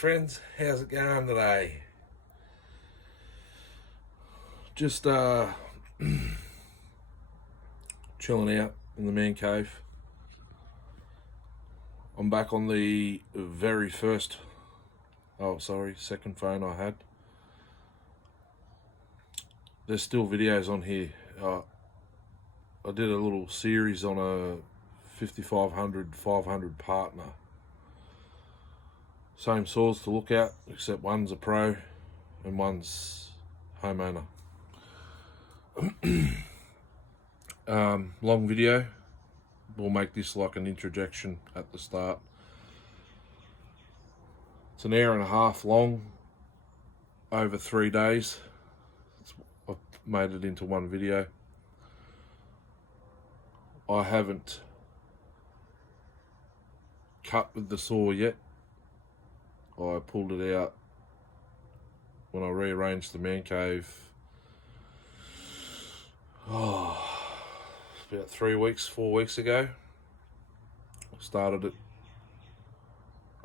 friends, how's it going today? Just chilling out in the man cave. I'm back on the second phone I had. There's still videos on here. I did a little series on a 5500 500 partner. Same saws to look at, except one's a pro and one's homeowner. Long video. We'll make this like an interjection at the start. It's an hour and a half long, over 3 days. I've made it into one video. I haven't cut with the saw yet. I pulled it out when I rearranged the man cave. About 4 weeks ago. I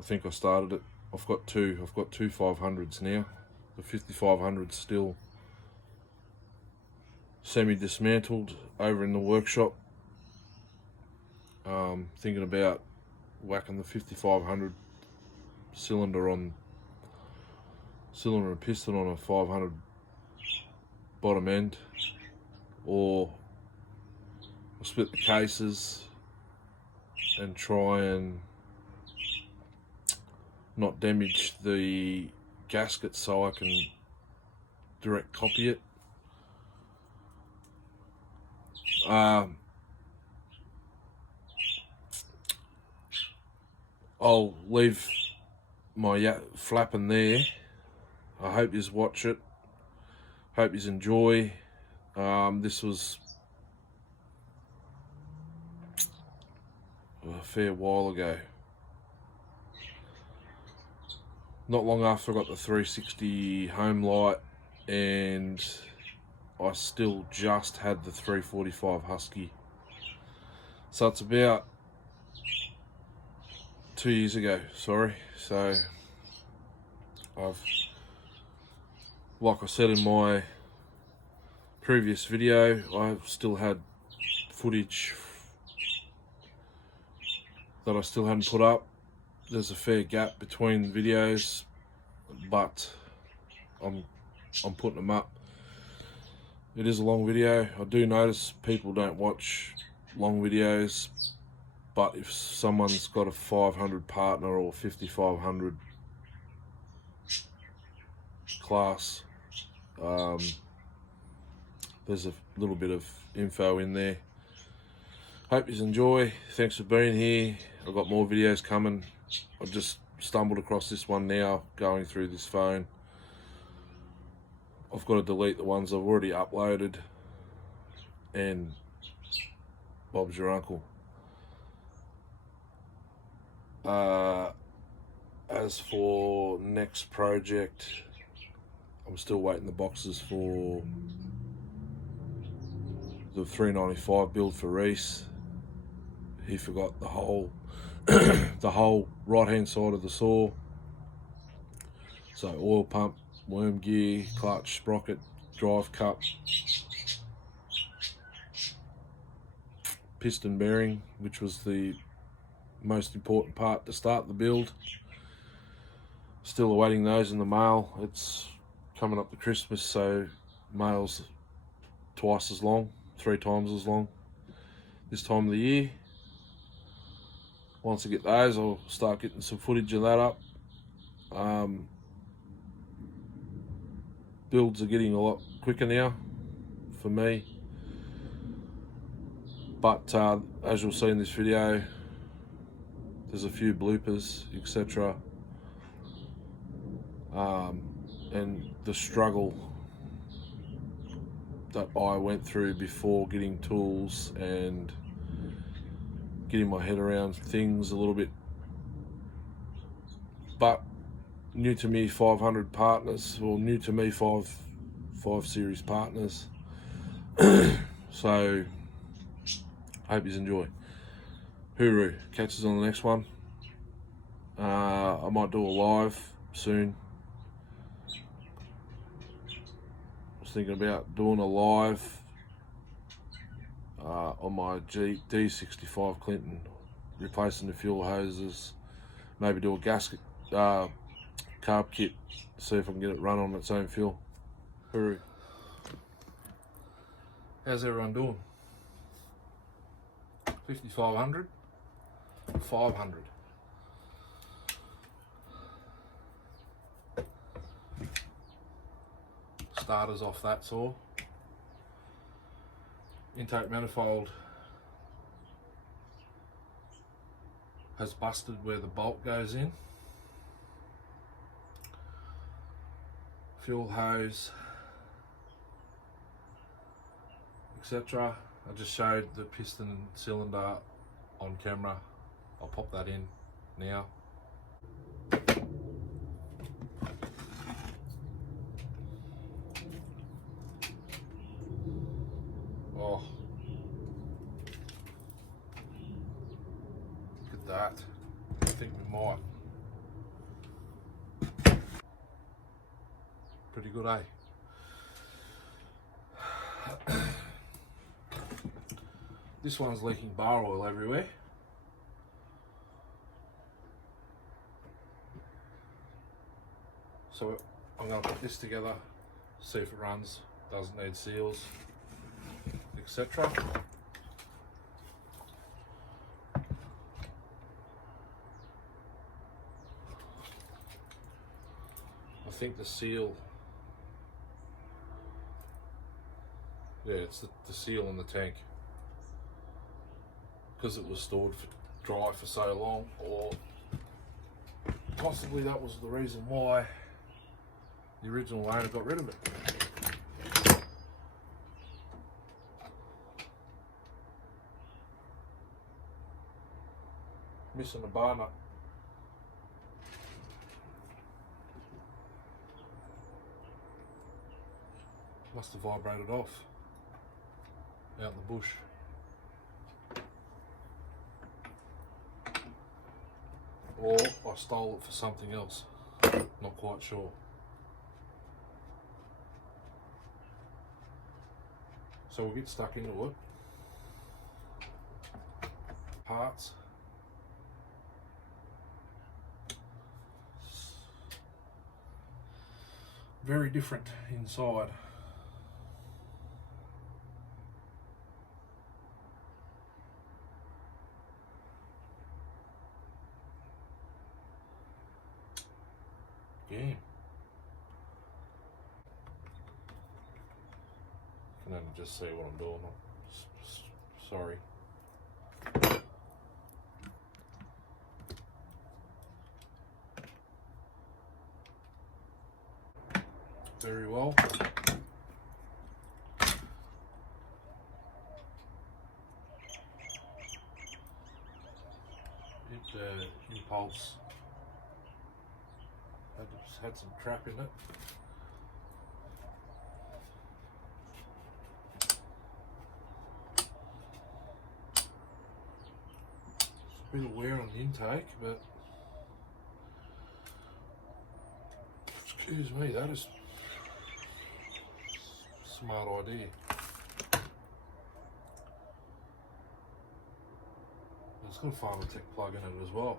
think I started it. I've got two 500s now. The 5500's still semi-dismantled over in the workshop. Thinking about whacking the 5500 cylinder and piston on a 500 bottom end, or I'll split the cases and try and not damage the gasket so I can direct copy it. I'll leave my flapping there. I hope you watch it. Hope you enjoy. This was a fair while ago. Not long after I got the 360 home light, and I still just had the 345 Husky. So it's about 2 years ago, So like I said in my previous video, I still had footage that I still hadn't put up. There's a fair gap between videos, but I'm putting them up. It is a long video. I do notice people don't watch long videos, but if someone's got a 500 partner or 5500 class, there's a little bit of info in there. Hope you enjoy. Thanks for being here. I've got more videos coming. I've just stumbled across this one now going through this phone. I've got to delete the ones I've already uploaded, and Bob's your uncle. As for next project, I'm still waiting the boxes for the 395 build for Reese. He forgot the whole the whole right hand side of the saw. So oil pump, worm gear, clutch, sprocket, drive cup, piston bearing, which was the most important part to start the build. Still awaiting those in the mail. It's coming up to Christmas, so mail's twice as long, 3 times as long this time of the year. Once I get those, I'll start getting some footage of that up. Builds are getting a lot quicker now for me, but as you'll see in this video, there's a few bloopers, etc. And the struggle that I went through before getting tools and getting my head around things a little bit. But new to me 500 partners, or new to me 5 series partners. So hope you enjoy. Hooroo. Catch us on the next one. I might do a live soon. I was thinking about doing a live on my D65 Clinton, replacing the fuel hoses, maybe do a gasket carb kit, see if I can get it run on its own fuel. Peru. How's everyone doing? 5500, 500. Starters off that saw. Intake manifold has busted where the bolt goes in. Fuel hose, etc. I just showed the piston cylinder on camera. I'll pop that in now. Oh, look at that. I think we might. Pretty good, eh? This one's leaking bar oil everywhere. So I'm going to put this together, see if it runs, doesn't need seals, etc. I think the seal, yeah, it's the seal in the tank, because it was stored for dry for so long, or possibly that was the reason why the original owner got rid of it. Missing the bar nut. Must have vibrated off out in the bush. Or I stole it for something else. Not quite sure. So we'll get stuck into it. Parts. Very different inside. Yeah. Can only just see what I'm doing. Sorry. Very well. Impulse had some crap in it. A bit of wear on the intake, but excuse me, that is a smart idea. It's got a Pharmatech plug in it as well.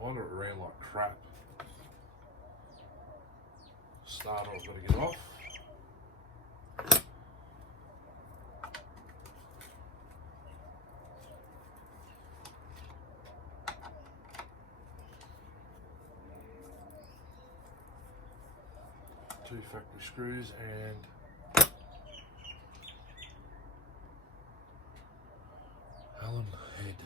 I wonder it ran like crap. Starter I've got to get off. Two factory screws and Allen head.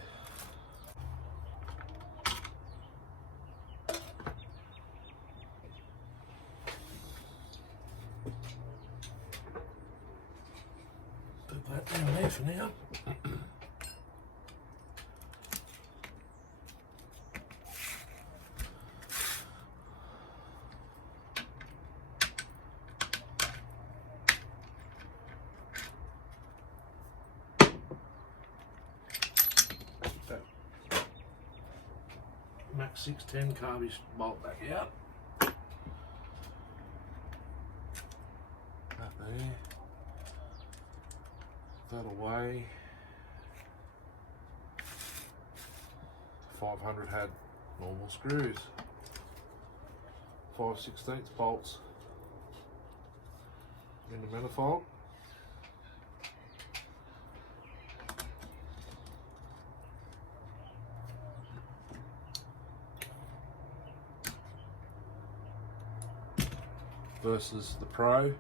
Put that down there for now. Max 610 carby bolt back out. there. That away. 500 had normal screws. 5/16 bolts in the manifold. Versus the Pro.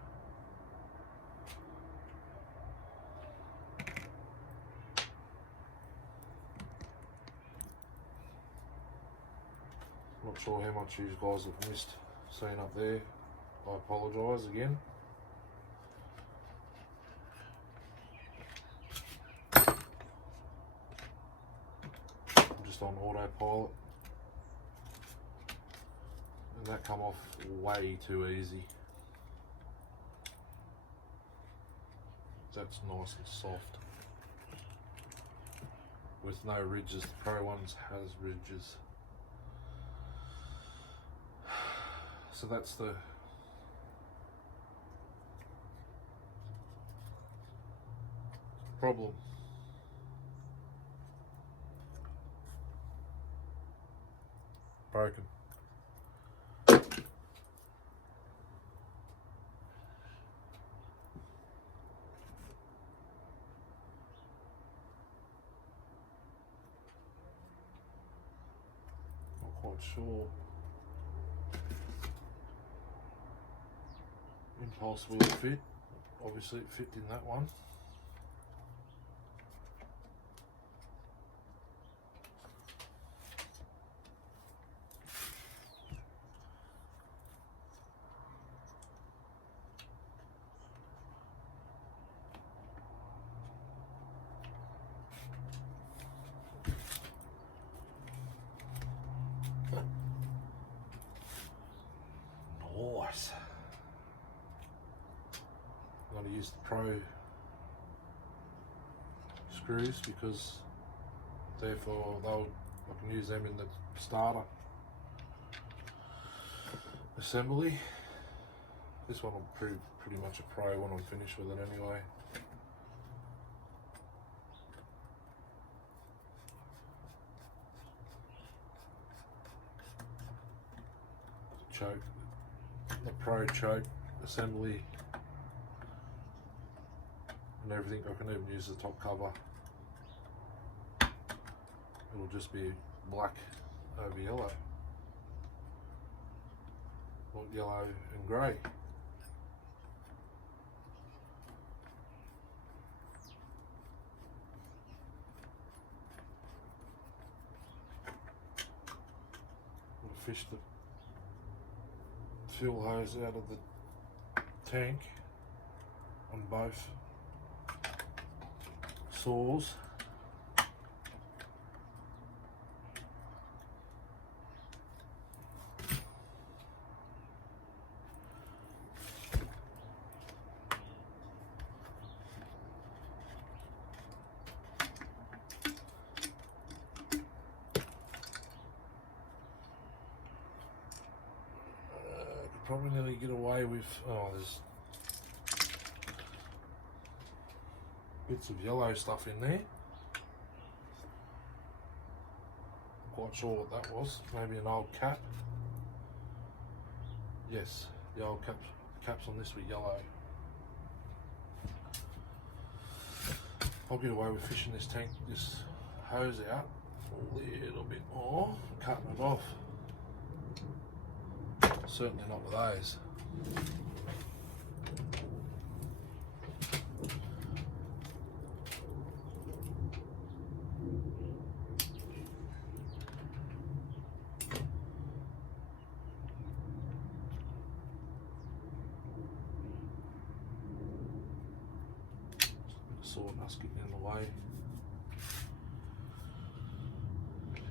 Not sure how much you guys have missed seeing up there. I apologise again. I'm just on autopilot. And that come off way too easy. That's nice and soft. With no ridges. The Pro ones has ridges. So that's the problem. Broken. Not quite sure. Impulse will fit. Obviously it fit in that one. Nice. I'm going to use the Pro screws because therefore I can use them in the starter assembly. This one will prove pretty much a Pro when I'm finished with it anyway. Choke, the Pro choke assembly and everything. I can even use the top cover. It'll just be black over yellow, or yellow and grey. Fish the fuel hose out of the tank on both saws. Probably nearly get away with, there's bits of yellow stuff in there. Quite sure what that was. Maybe an old cap. Yes, the old caps on this were yellow. I'll get away with fishing this hose out a little bit more, cutting it off. Certainly not with those. Sawdust getting in the way.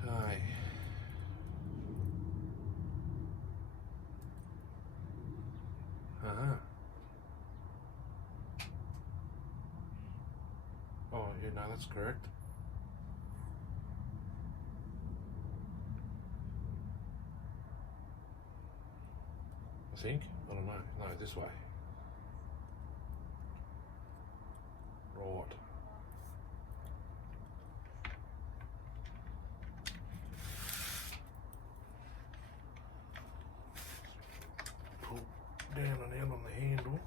Okay. Oh, yeah, no, that's correct. I think. I don't know. No, this way. Right. Pull down and out on the handle.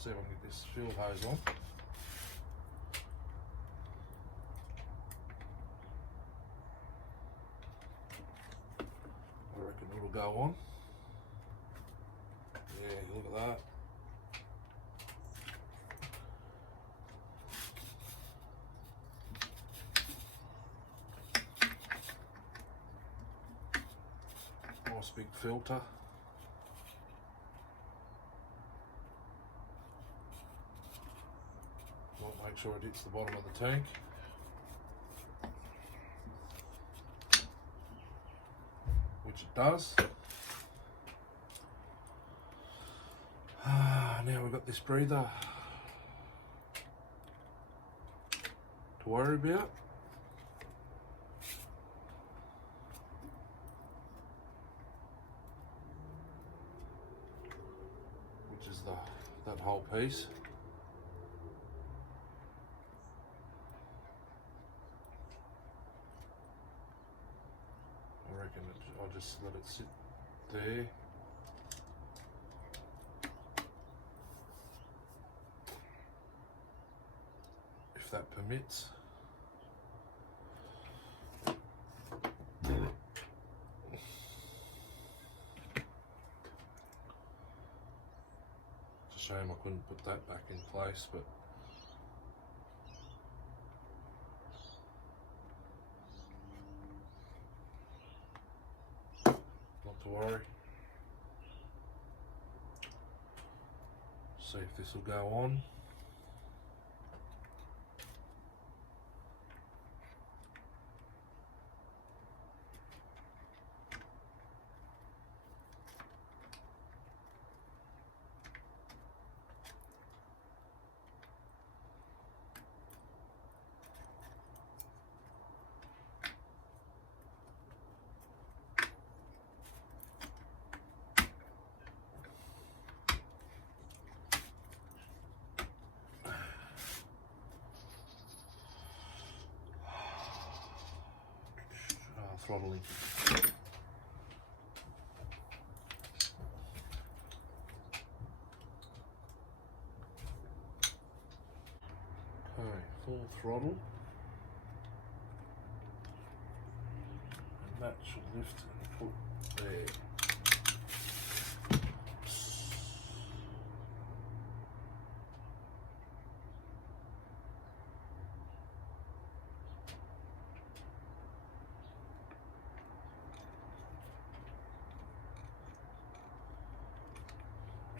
See if I can get this fuel hose on. I reckon it'll go on. Yeah, look at that. Nice big filter. Make sure it hits the bottom of the tank. Which it does. Now we've got this breather to worry about. Which is that whole piece. I reckon I'll just let it sit there. If that permits. It's a shame I couldn't put that back in place, but not to worry. See if this will go on. Throttling. Okay, full throttle. And that should lift and put there.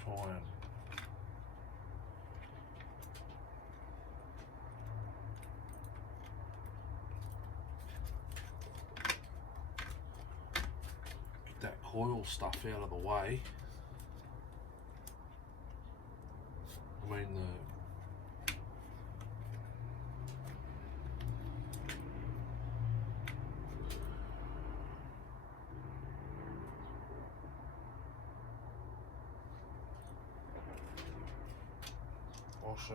Try and get that coil stuff out of the way. I mean washer.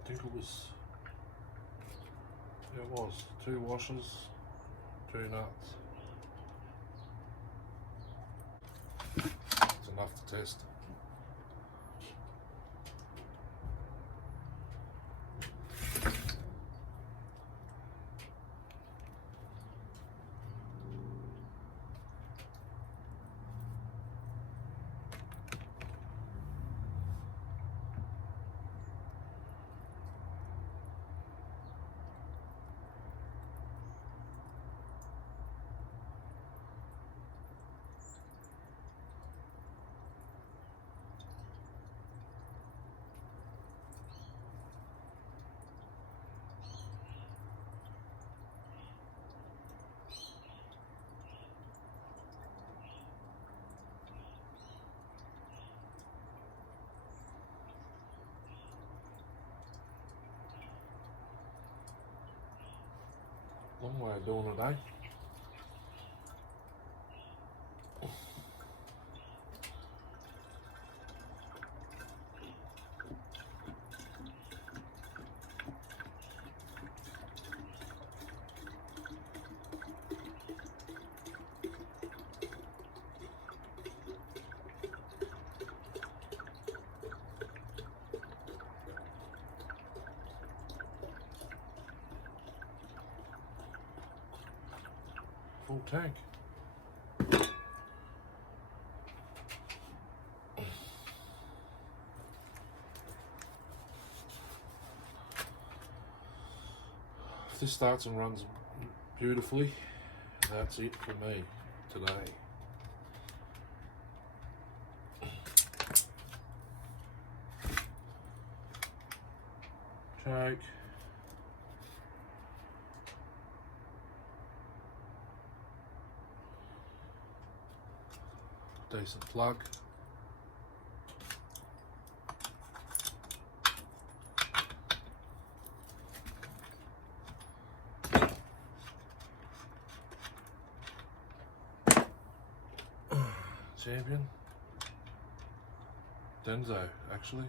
I think it was 2 washers, 2 nuts. It's enough to test. Long way of doing it, eh? Full tank. If this starts and runs beautifully, that's it for me today. Choke. Decent plug. Champion. Denso, actually.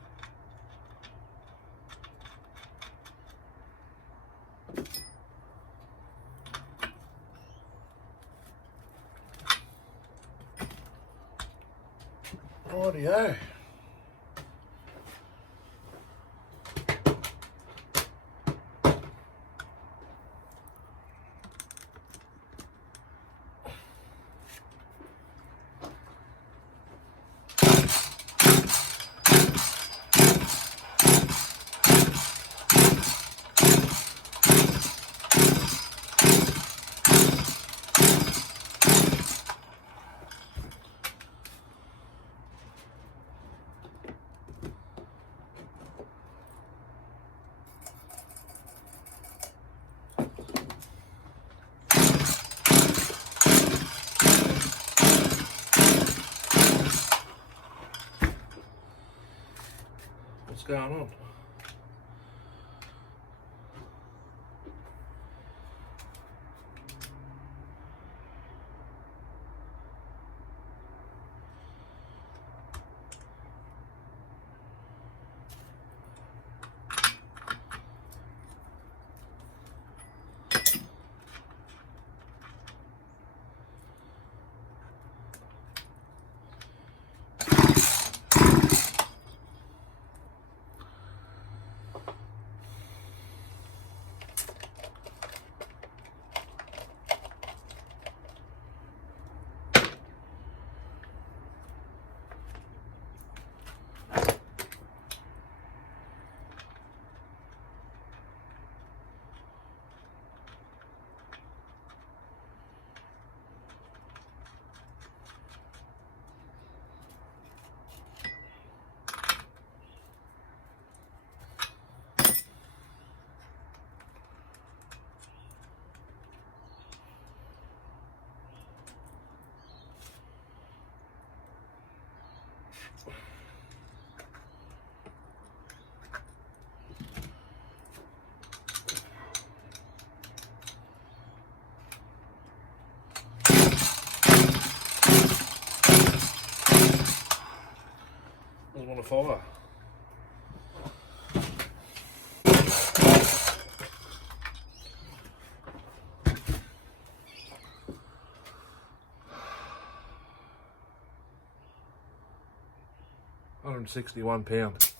Rightio. What's going on? Doesn't want to fire. £161.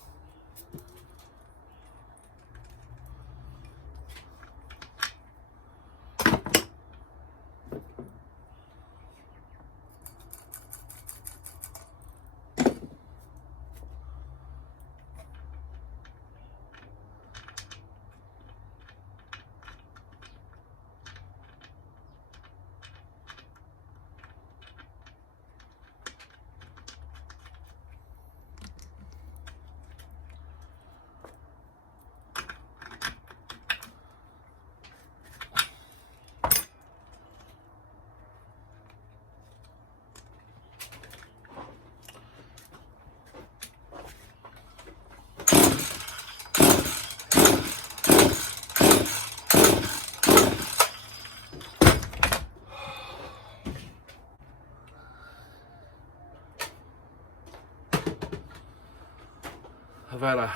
I've had a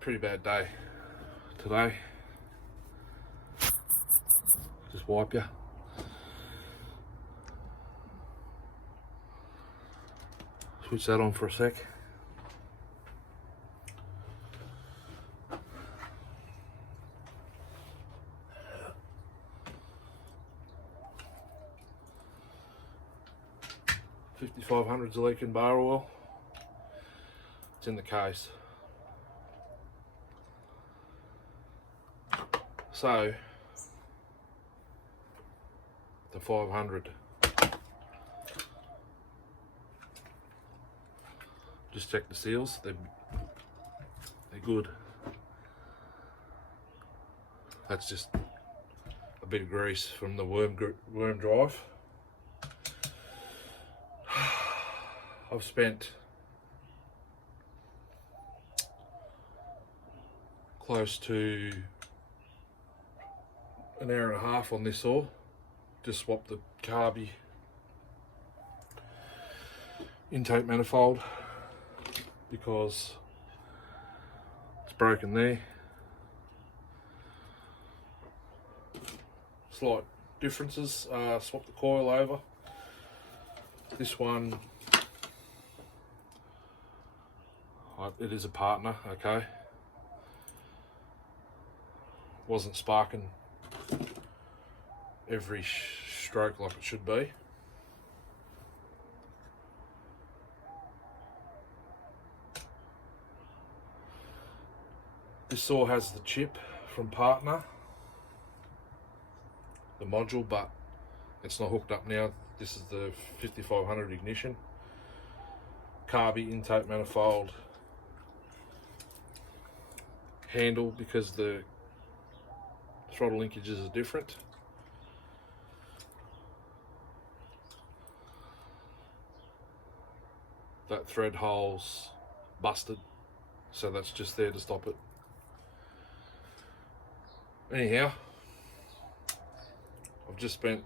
pretty bad day today. Just wipe you. Switch that on for a sec. $5,500's leaking bar oil. It's in the case. So the 500. Just check the seals. They're good. That's just a bit of grease from the worm drive. I've spent close to an hour and a half on this saw. Just swapped the carby intake manifold because it's broken there. Slight differences. Swap the coil over. This one, it is a partner, okay. Wasn't sparking every stroke like it should be. This saw has the chip from partner, the module, but it's not hooked up now. This is the 5500 ignition. Carby intake manifold. Handle, because the throttle linkages are different. That thread hole's busted, so that's just there to stop it. Anyhow, I've just spent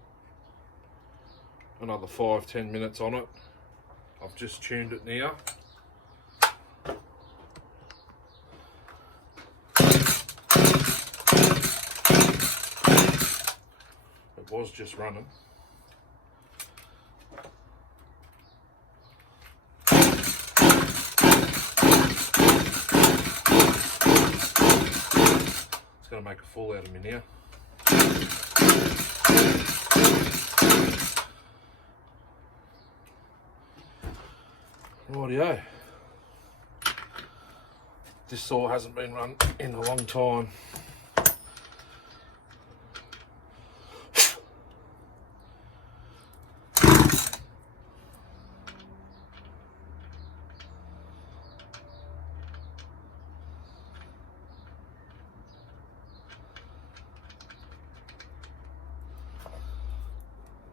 another 5-10 minutes on it. I've just tuned it now. It was just running. It's going to make a fool out of me now. Rightio. This saw hasn't been run in a long time.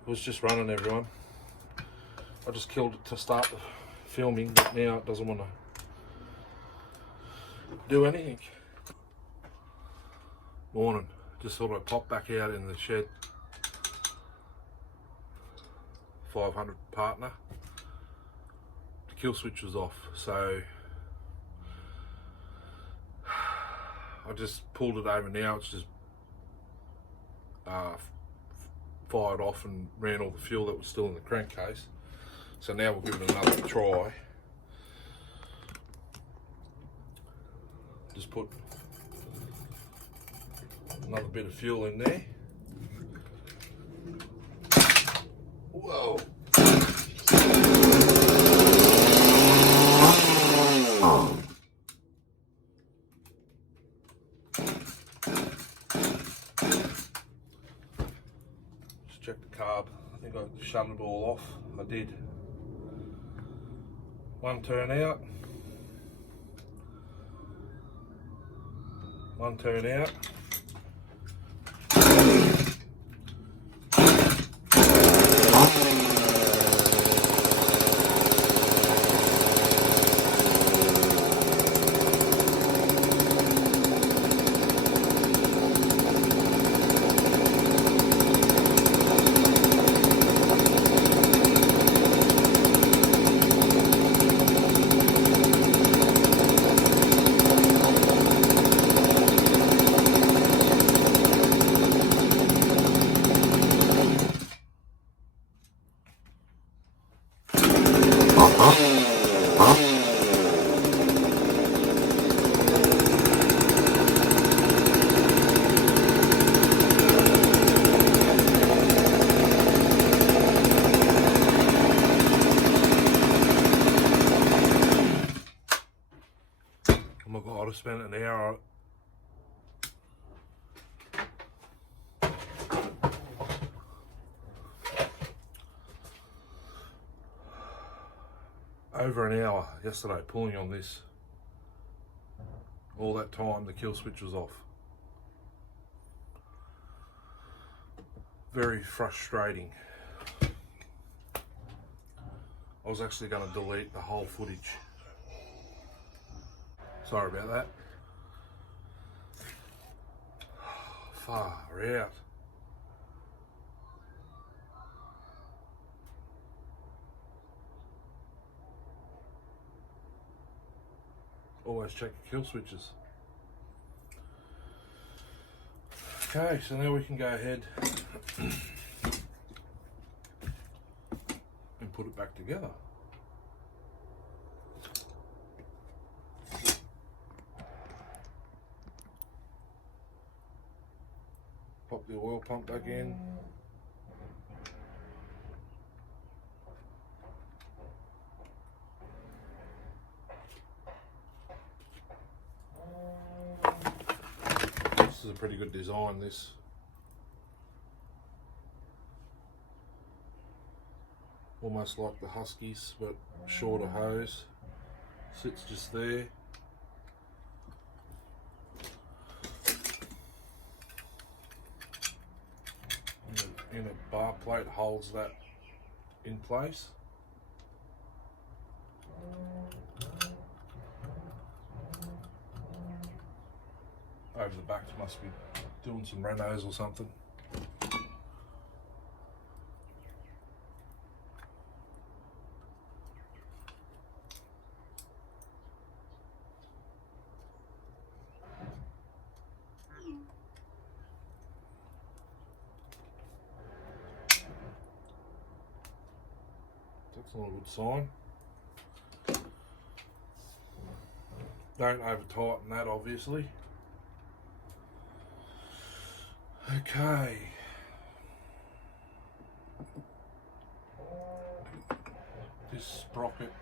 It was just running, everyone. I just killed it to start the filming, but now it doesn't want to do anything. Morning. Just thought I'd pop back out in the shed. 500 partner. The kill switch was off, so I just pulled it over now. It's just fired off and ran all the fuel that was still in the crankcase. So now we'll give it another try. Just put another bit of fuel in there. Whoa. Just check the carb. I think I shut it all off. I did. One turn out. One turn out. Oh my god, I spent an hour. Over an hour yesterday pulling on this. All that time the kill switch was off. Very frustrating. I was actually going to delete the whole footage. Sorry about that. Far out. Always check your kill switches. Okay, so now we can go ahead and put it back together. Pop the oil pump back in. This is a pretty good design, this. Almost like the Huskies, but shorter hose. Sits just there. And a bar plate holds that in place. Over the back must be doing some renos or something. That's not a good sign. Don't over tighten that, obviously. Okay. This sprocket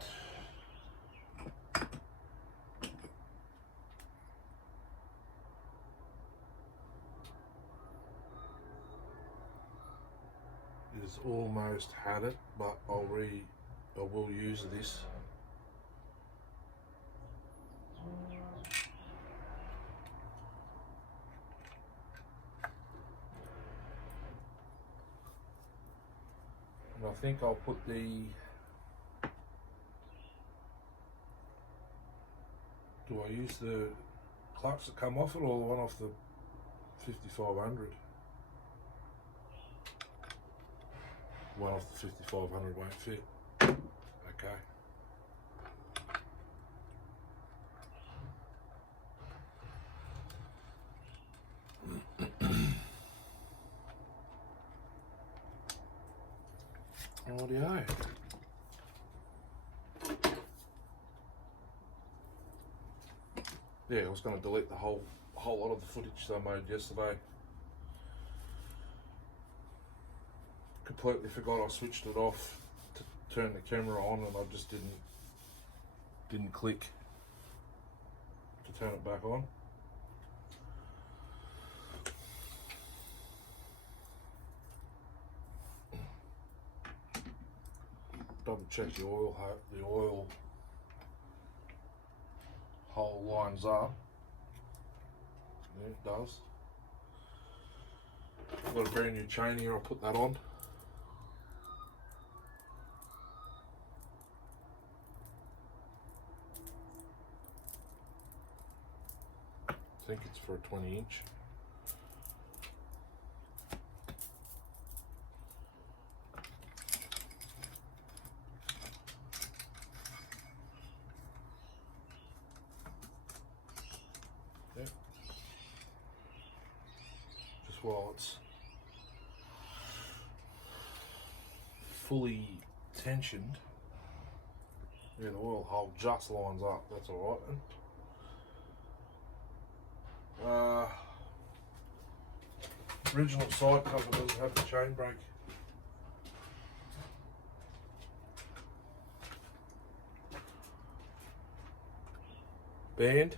is almost had it, but I will use this. And I think I'll put the do I use the clutch that come off it or the one off the 5500? One off the 5500 won't fit. Okay. Audio. Yeah, I was going to delete the whole lot of the footage that I made yesterday. Completely forgot I switched it off to turn the camera on, and I just didn't click to turn it back on. Double check the oil hole lines up. Yeah, it does. I've got a brand new chain here, I'll put that on. I think it's for a 20-inch. Yep. Just while it's fully tensioned, yeah, the oil hole just lines up, that's alright then. Original side cover doesn't have the chain brake. Band.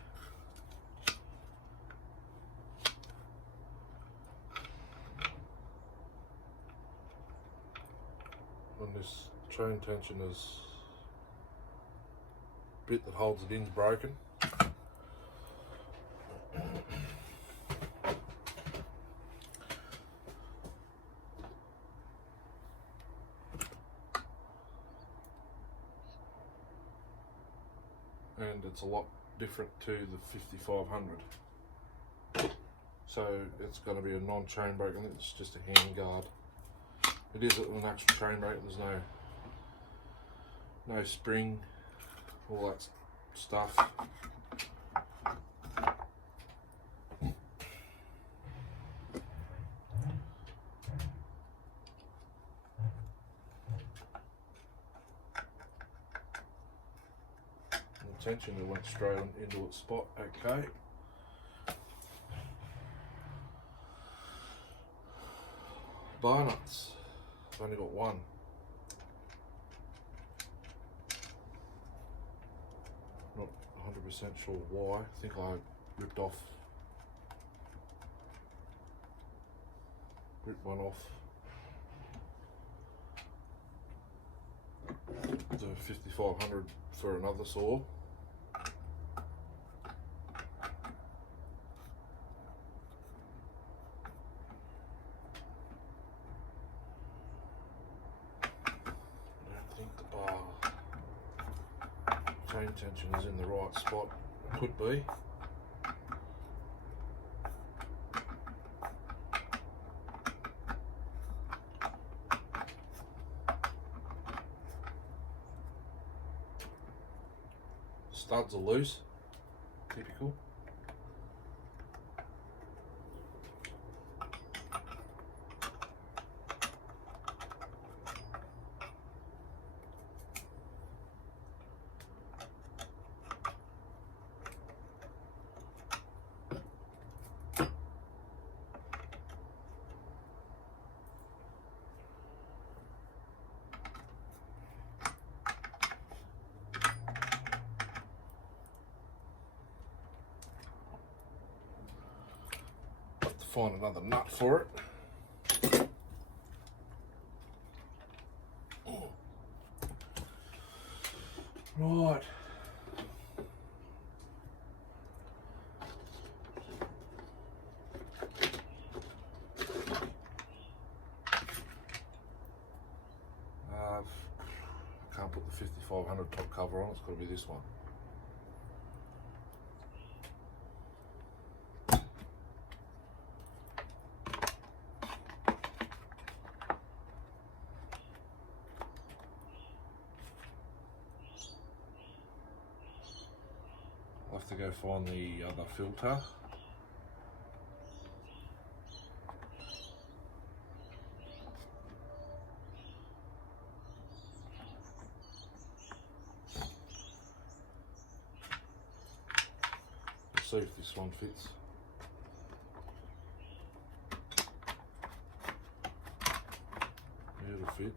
chain tension is bit that holds it in's broken. And it's a lot different to the 5500. So it's going to be a non-chain brake, and it's just a hand guard. It is an actual chain brake. There's no spring, all that stuff. The tension, it went straight into its spot. Okay. Bar nuts. I've only got one. Not 100% sure why. I think I ripped one off the 5500 for another saw. Chain tension is in the right spot. It could be. Studs are loose, typical. Find another nut for it. Right. I can't put the 5500 top cover on, it's got to be this one. I'll have to go find the other filter. Let's see if this one fits. It'll fit.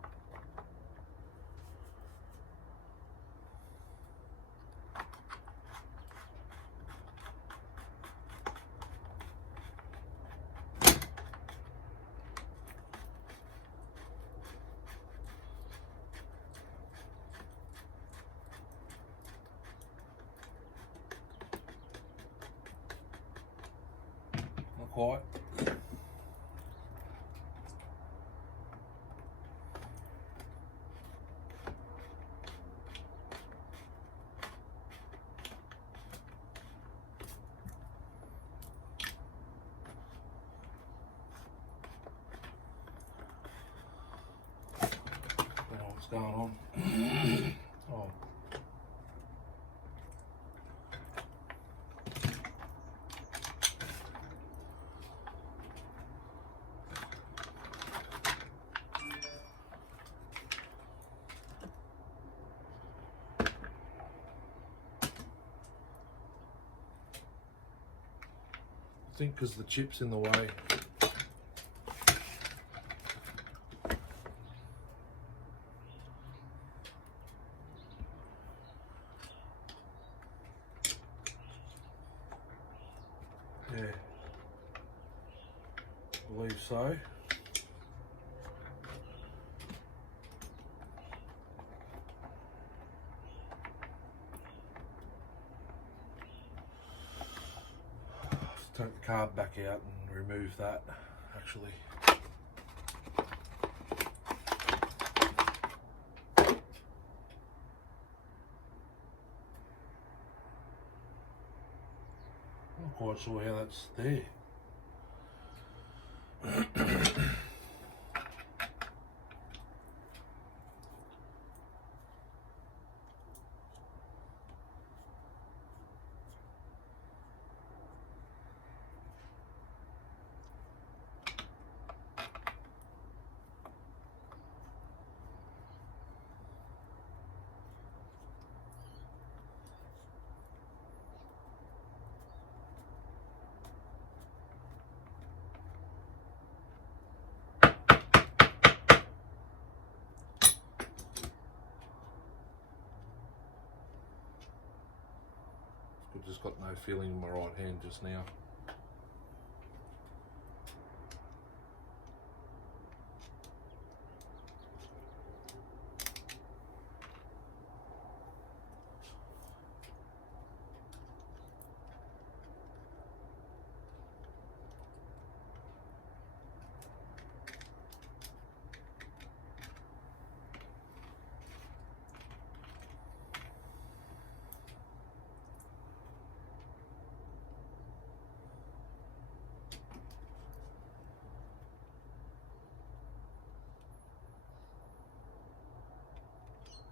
Not quite. Don't know what's going on. Oh. I think because the chip's in the way. Yeah, I believe so. take the carb back out and remove that actually. Not quite sure how that's there. I've just got no feeling in my right hand just now.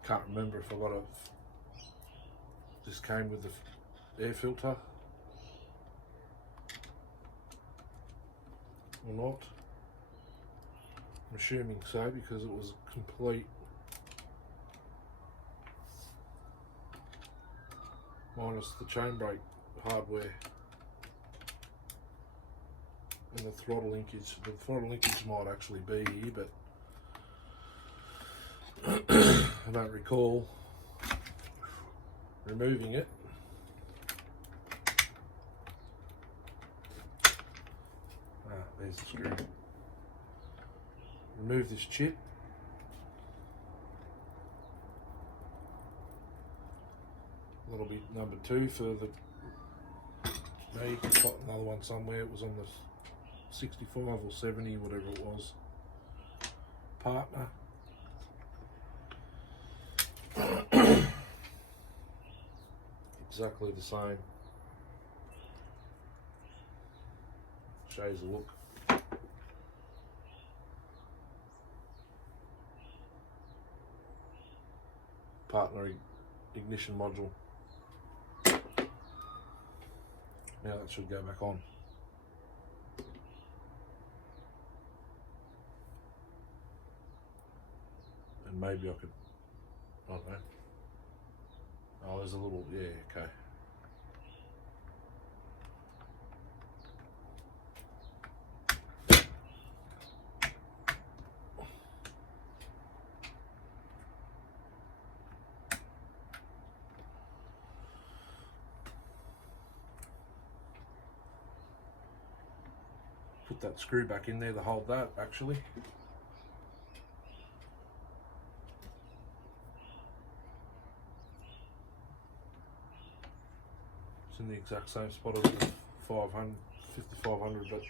Can't remember if a lot of this came with the air filter or not. I'm assuming so because it was complete minus the chain brake hardware and the throttle linkage. The throttle linkage might actually be here, but I don't recall removing it. There's the screw. Remove this chip. That'll be number 2 for the. Now you can spot another one somewhere. It was on the 65 or 70, whatever it was. Partner. Exactly the same. Shows a look. Partner ignition module. Now that should go back on. And maybe I could, I don't know. Oh, there's a little, yeah, okay. Put that screw back in there to hold that, actually. It's in the exact same spot as the 5500, but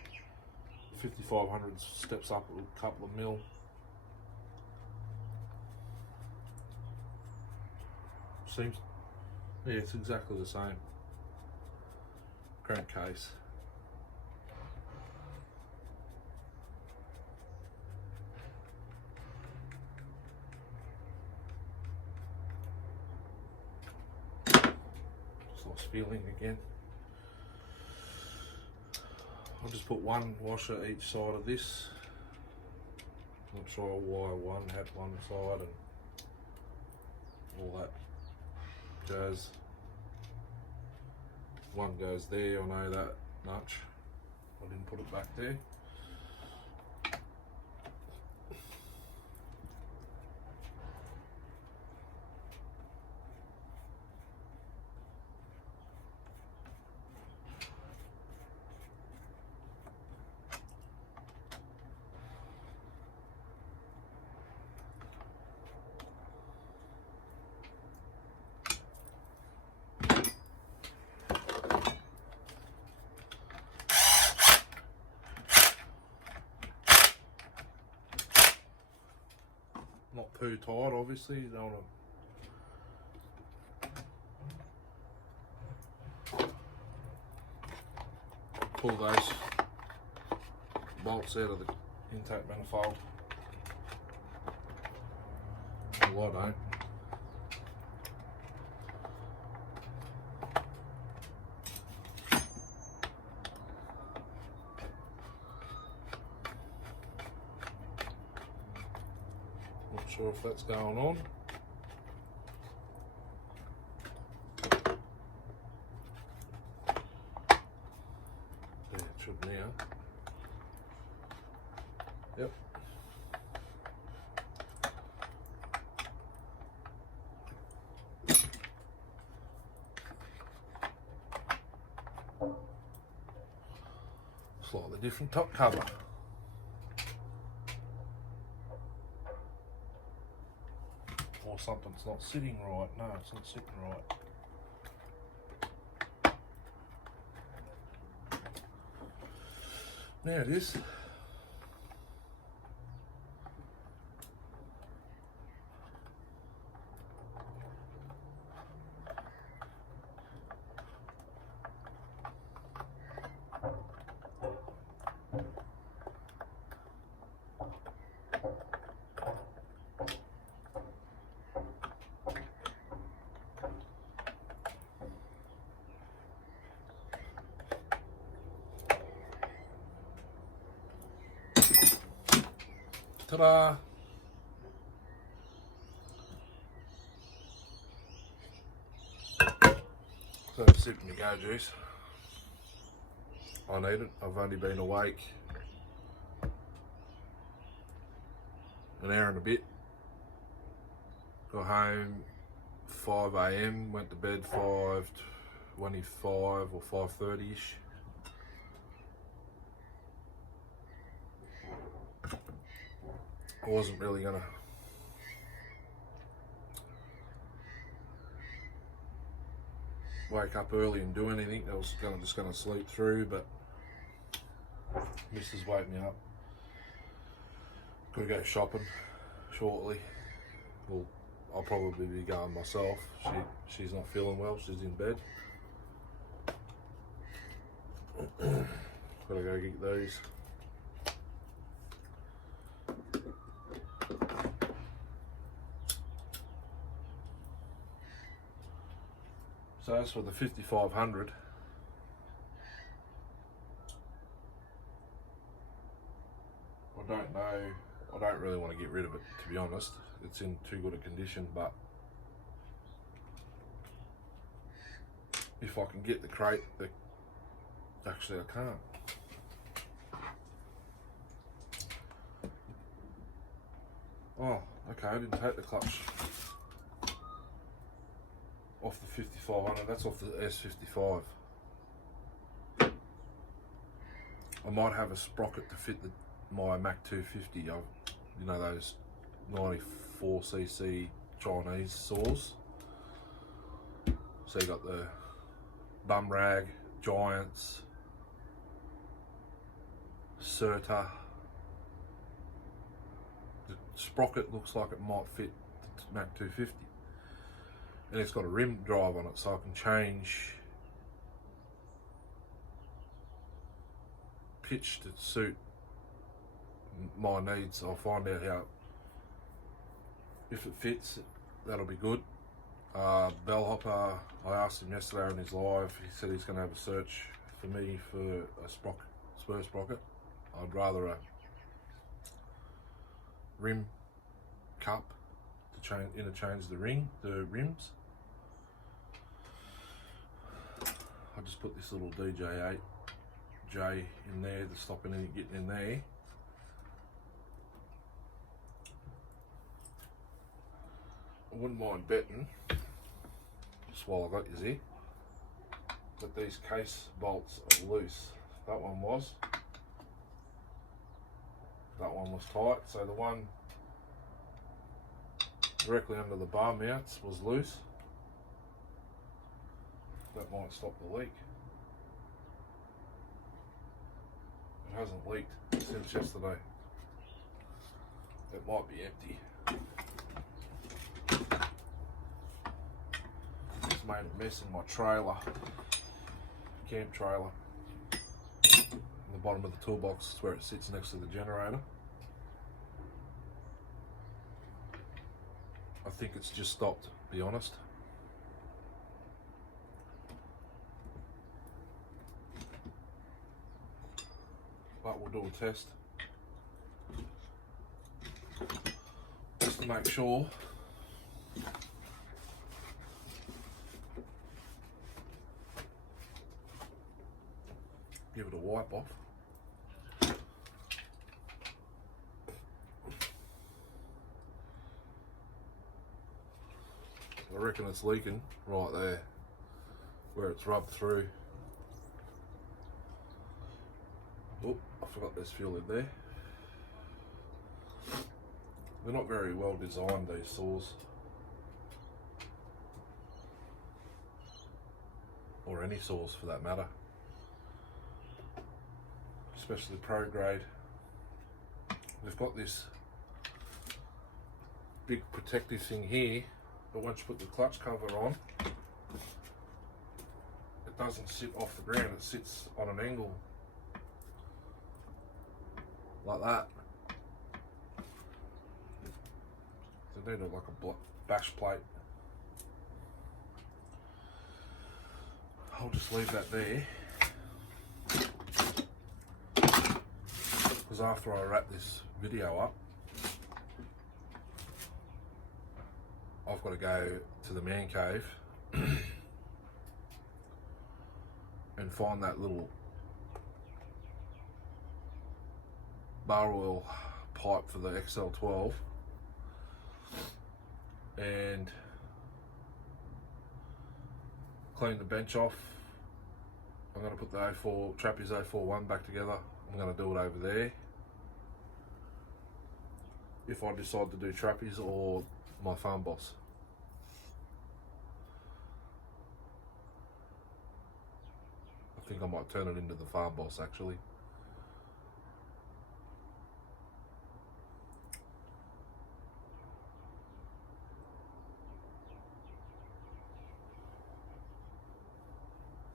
5500 steps up a couple of mil. Seems, yeah, it's exactly the same. Crankcase. Just lost feeling again. I'll just put one washer each side of this. Not sure why one had one side and all that jazz. One goes there, I know that much. I didn't put it back there. too tight, obviously. You don't want to pull those bolts out of the intake manifold. Well, I don't. Not sure if that's going on. Yeah, it should now. Yep. Slightly different top cover. Or something's not sitting right. No, it's not sitting right. Now it is. Ta-da! So I'm sipping my go juice. I need it. I've only been awake an hour and a bit. Got home 5 AM, went to bed 5:25 or 5:30ish. I wasn't really gonna wake up early and do anything. I was just gonna sleep through, but Mrs. woke me up. Gotta go shopping shortly. Well, I'll probably be going myself. She's not feeling well. She's in bed. Gotta go get these. So as for the 5500, I don't know. I don't really want to get rid of it, to be honest. It's in too good a condition, but if I can get the crate, actually I can't. Oh, okay, I didn't take the clutch off the 5500, that's off the S55. I might have a sprocket to fit my Mac 250, you know, those 94cc Chinese saws. So you got the Bum Rag, Giants, Serta. The sprocket looks like it might fit the Mac 250. And it's got a rim drive on it, so I can change pitch to suit my needs. I'll find out if it fits, that'll be good. Bellhopper, I asked him yesterday on his live, he said he's going to have a search for me for a spur sprocket. I'd rather a rim cup to interchange the rims. I just put this little DJ8J in there to stop anything getting in there. I wouldn't mind betting, just while I got you here, that these case bolts are loose. That one was tight, so the one directly under the bar mounts was loose. That might stop the leak. It hasn't leaked since yesterday. It might be empty. made a mess in my trailer, camp trailer. In the bottom of the toolbox is where it sits next to the generator. I think it's just stopped, to be honest. But we'll do a test just to make sure. Give it a wipe off. I reckon it's leaking right there where it's rubbed through. Oh, I forgot there's fuel in there. They're not very well designed, these saws. Or any saws for that matter. Especially pro grade. They've got this big protective thing here, but once you put the clutch cover on, it doesn't sit off the ground, it sits on an angle like that. So they need like a bash plate. I'll just leave that there, because after I wrap this video up, I've got to go to the man cave and find that little bar oil pipe for the XL12 and clean the bench off. I'm going to put the Trappies 041 back together. I'm going to do it over there if I decide to do Trappies or my Farm Boss. I think I might turn it into the Farm Boss actually.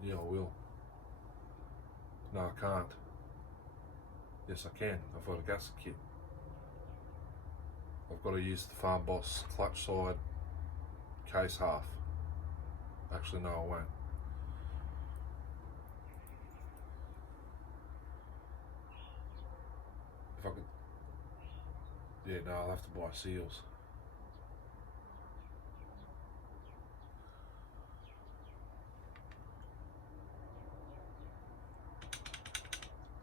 Yeah, I will. No, I can't. Yes, I can. I've got a gasket kit. I've got to use the Farm Boss clutch side case half. Actually, no, I won't. If I could, yeah, no, I'll have to buy seals.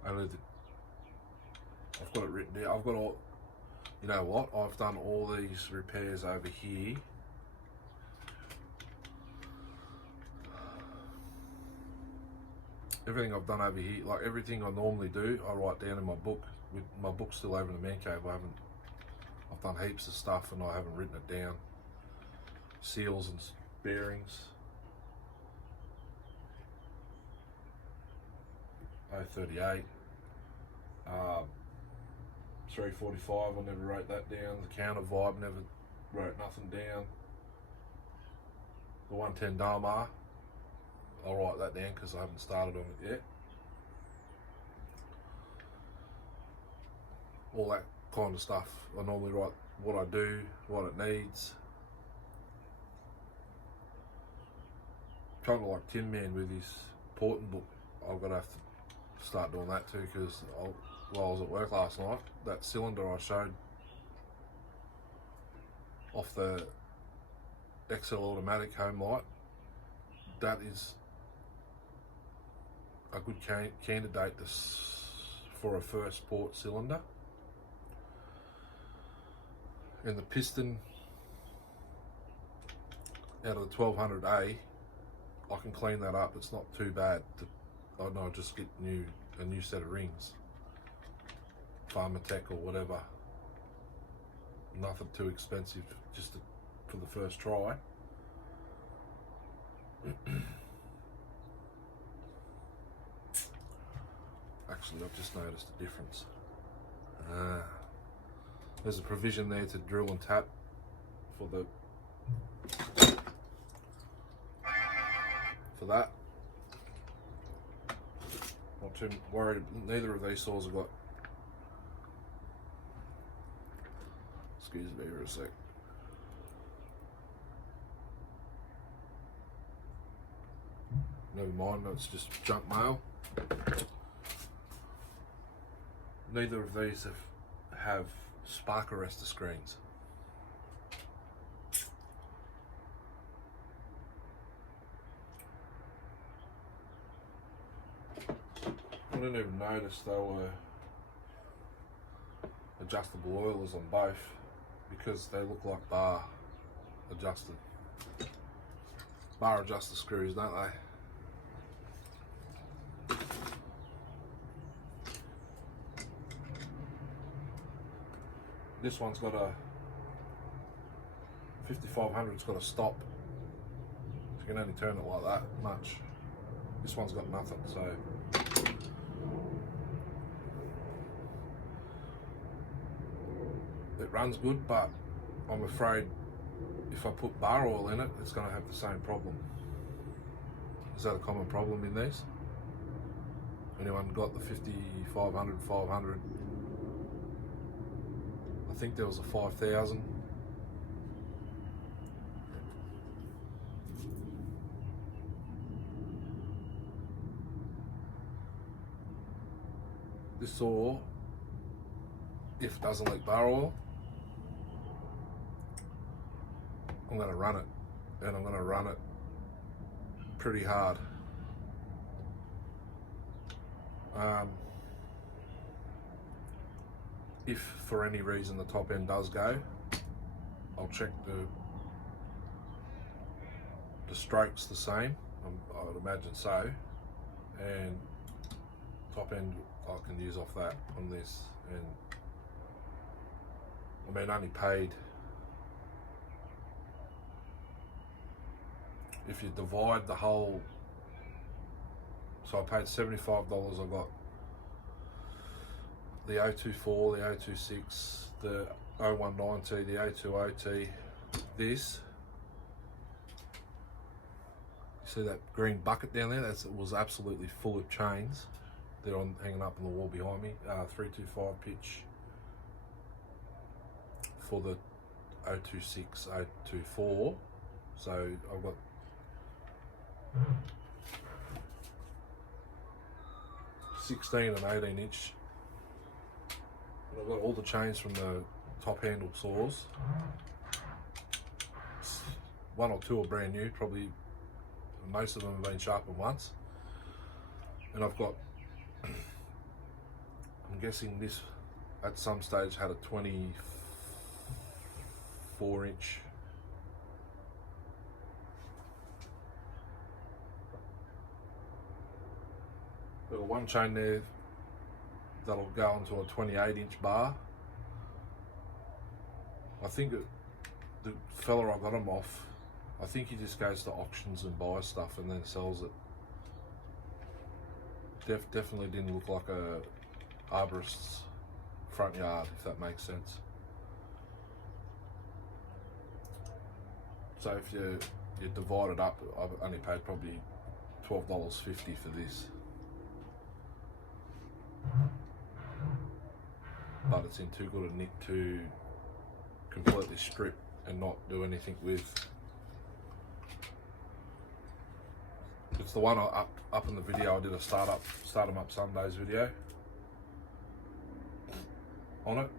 I've got it written down. I've got all, you know what? I've done all these repairs over here. Everything I've done over here, like everything I normally do, I write down in my book. With my book's still over in the man cave. I've done heaps of stuff and I haven't written it down. Seals and bearings. 038. 345, I never wrote that down. The counter vibe, never wrote nothing down. The 110 Damar, I'll write that down because I haven't started on it yet. All that kind of stuff. I normally write what I do, what it needs. Kind of like Tin Man with his Porton book. I'm gonna have to start doing that too, because while I was at work last night, that cylinder I showed off the XL automatic home light, that is a good candidate for a first port cylinder. And the piston out of the 1200A, I can clean that up. It's not too bad. I know, just get a new set of rings, Pharmatech or whatever. Nothing too expensive, just for the first try. Actually, I've just noticed a difference. There's a provision there to drill and tap for the for that. Not too worried. Neither of these saws have got. Excuse me for a sec. Never mind, that's just junk mail. Neither of these have spark arrestor screens. I didn't even notice they were adjustable oilers on both because they look like bar adjuster screws, don't they? This one's got a 5500's got a stop. You can only turn it like that much. This one's got nothing, so it runs good, but I'm afraid if I put bar oil in it, it's going to have the same problem. Is that a common problem in these? Anyone got the 5500, 500? I think there was a 5000. This saw, if it doesn't leak bar oil, I'm going to run it, and I'm going to run it pretty hard. If for any reason the top end does go, I'll check the strokes the same. I would imagine so, and top end I can use off that on this. And I mean, only paid, if you divide the whole, so I paid $75. I got the 024, the 026, the 019T, the 020T, this. You see that green bucket down there? It was absolutely full of chains. They're hanging up on the wall behind me. 325 pitch for the 026, 024. So I've got (16 and 18 inch). I've got all the chains from the top handle saws. One or two are brand new, probably most of them have been sharpened once. And I've got, I'm guessing this at some stage had a 24 inch There's one chain there that'll go onto a 28 inch bar. I think the fella I got them off, I think he just goes to auctions and buys stuff and then sells it. Definitely didn't look like a arborist's front yard, if that makes sense. So if you divide it up, I've only paid probably $12.50 for this. But it's in too good a nick to completely strip and not do anything with. It's the one up in the video I did a start 'em up Sundays video on it.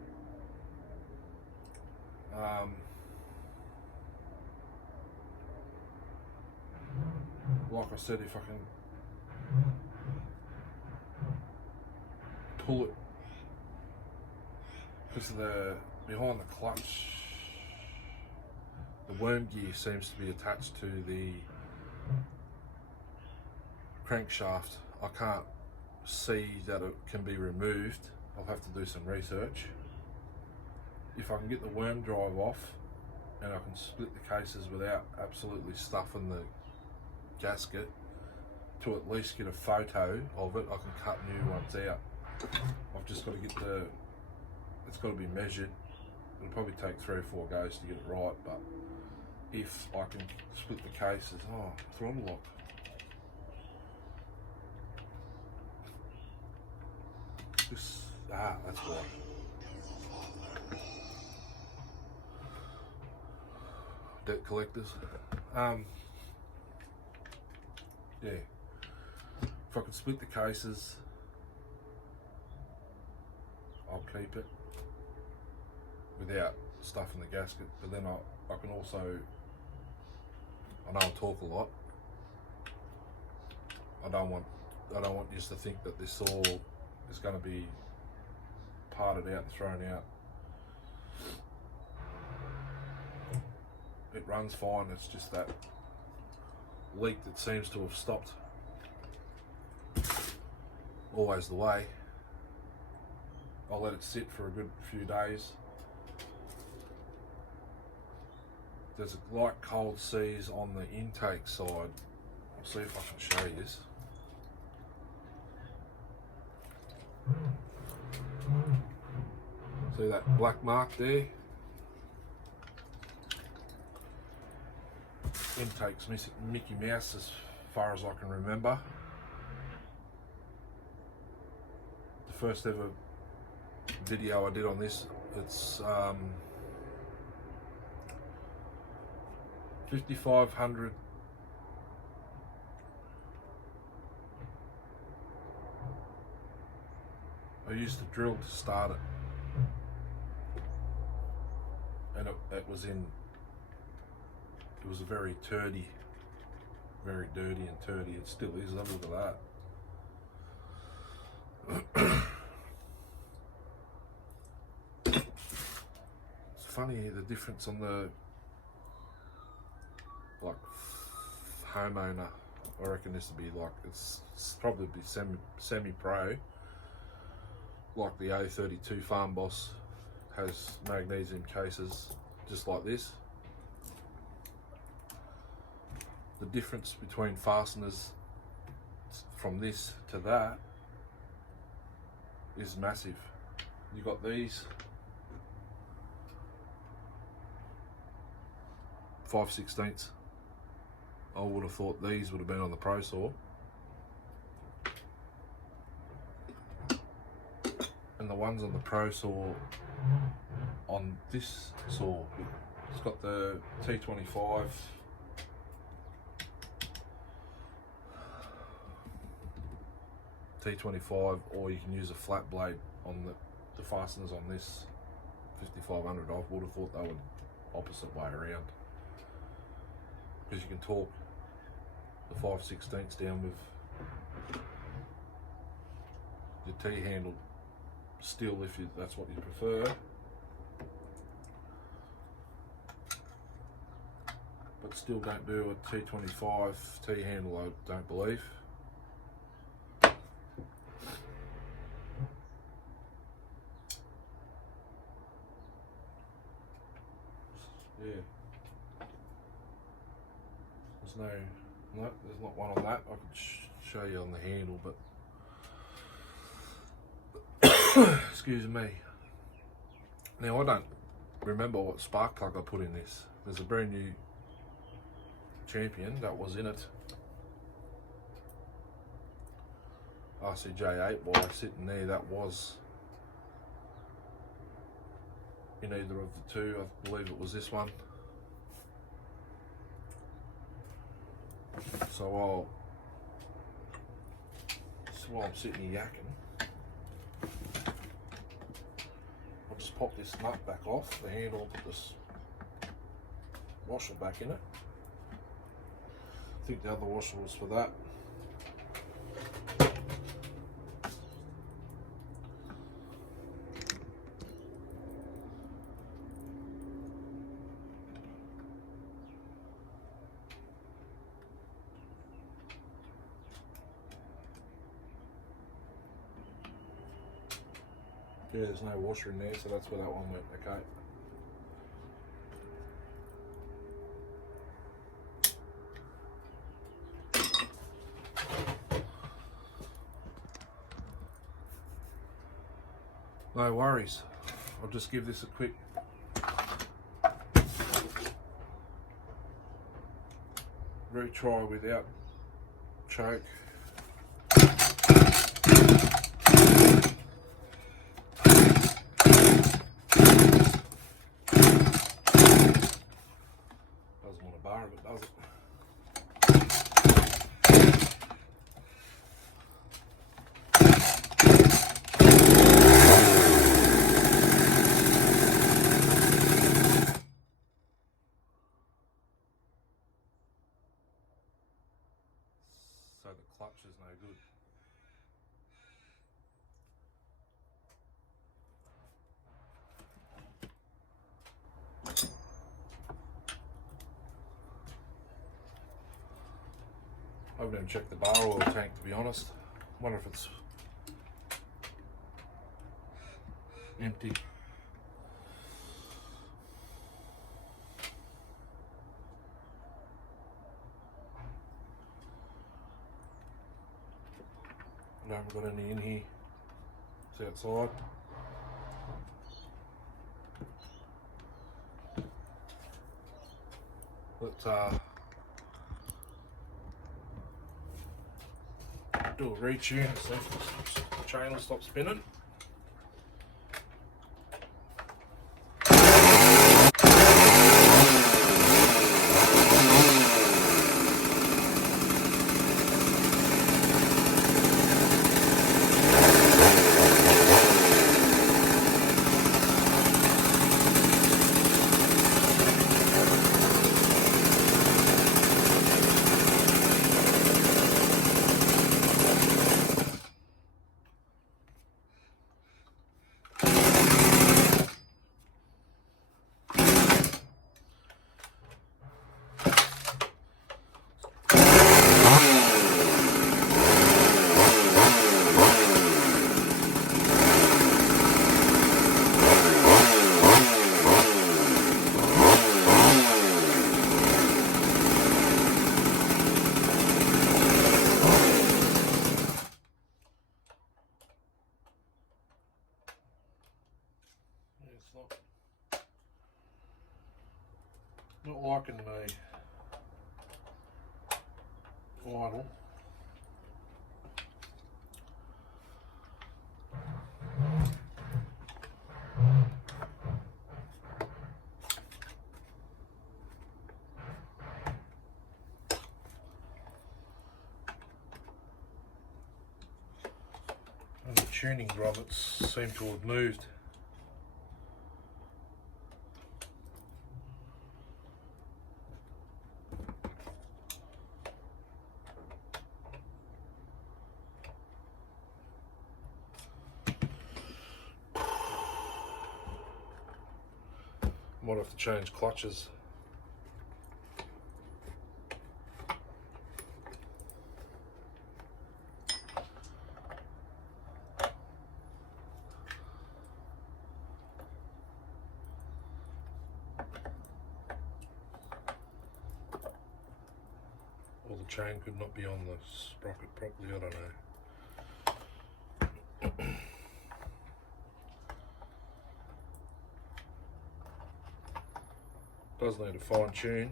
Like I said, if I can pull it, because behind the clutch, the worm gear seems to be attached to the crankshaft. I can't see that it can be removed. I'll have to do some research. If I can get the worm drive off and I can split the cases without absolutely stuffing the gasket, to at least get a photo of it, I can cut new ones out. I've just got to get it's got to be measured. It'll probably take 3 or 4 goes to get it right, but if I can split the cases, throttle lock. This, that's why. Debt collectors. Yeah. If I could split the cases, I'll keep it without stuffing the gasket. But then I can also, I know I talk a lot. I don't want you to think that this all is going to be parted out and thrown out. It runs fine. It's just that leak that seems to have stopped. Always the way. I'll let it sit for a good few days. There's like cold seas on the intake side. I'll see if I can show you this. See that black mark there? Intake's Mickey Mouse as far as I can remember. The first ever video I did on this, it's 5500 I used to drill to start it, and it was a very dirty and turdy. It still is. Look at that. It's funny the difference on the like homeowner. I reckon this would be like it's probably be semi-pro. Like the A32 Farm Boss has magnesium cases just like this. The difference between fasteners from this to that is massive. You got these 5/16. I would have thought these would have been on the Pro Saw. And the ones on the Pro Saw on this saw, it's got the T25 or you can use a flat blade on the fasteners on this 5500. I would have thought they were opposite way around, because you can torque the 5/16 down with your T-handle steel if that's what you prefer. But still don't do a T25 T-handle, I don't believe. Yeah. There's not one on that. I could show you on the handle, but excuse me. Now I don't remember what spark plug I put in this. There's a brand new Champion that was in it. RCJ8 wire sitting there, that was in either of the two. I believe it was this one. So while I'm sitting here yakking, I'll just pop this nut back off the handle, put this washer back in it. I think the other washer was for that. Yeah, there's no washer in there, so that's where that one went. Okay. No worries. I'll just give this a quick retry without choke. clutch is no good. I haven't even checked the bar oil tank, to be honest. Wonder if it's empty. I haven't got any in here. It's outside. Let's do a retune and see if the chain will stop spinning. Not liking the idle. And the tuning grommets seem to have moved. Might have to change clutches. Or the chain could not be on the sprocket properly, I don't know. Does need a fine tune.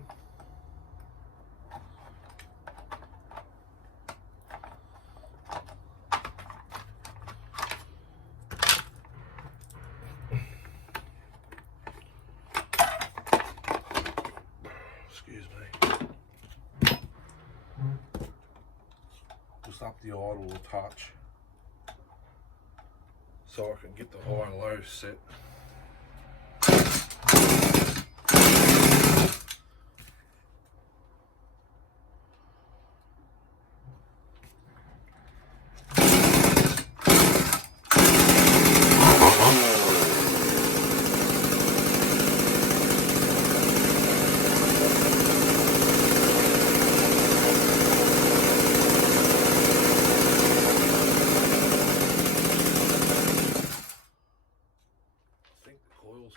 Excuse me. Just up the idle a touch so I can get the high and low set.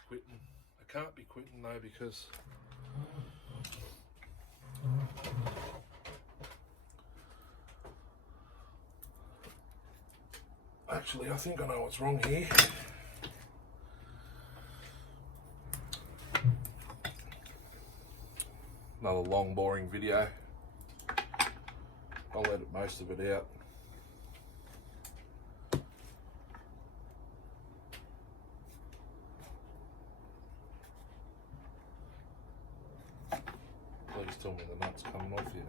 Quitting. I can't be quitting though because actually I think I know what's wrong here. Another long boring video. I'll edit most of it out. Please tell me the nut's coming off yet.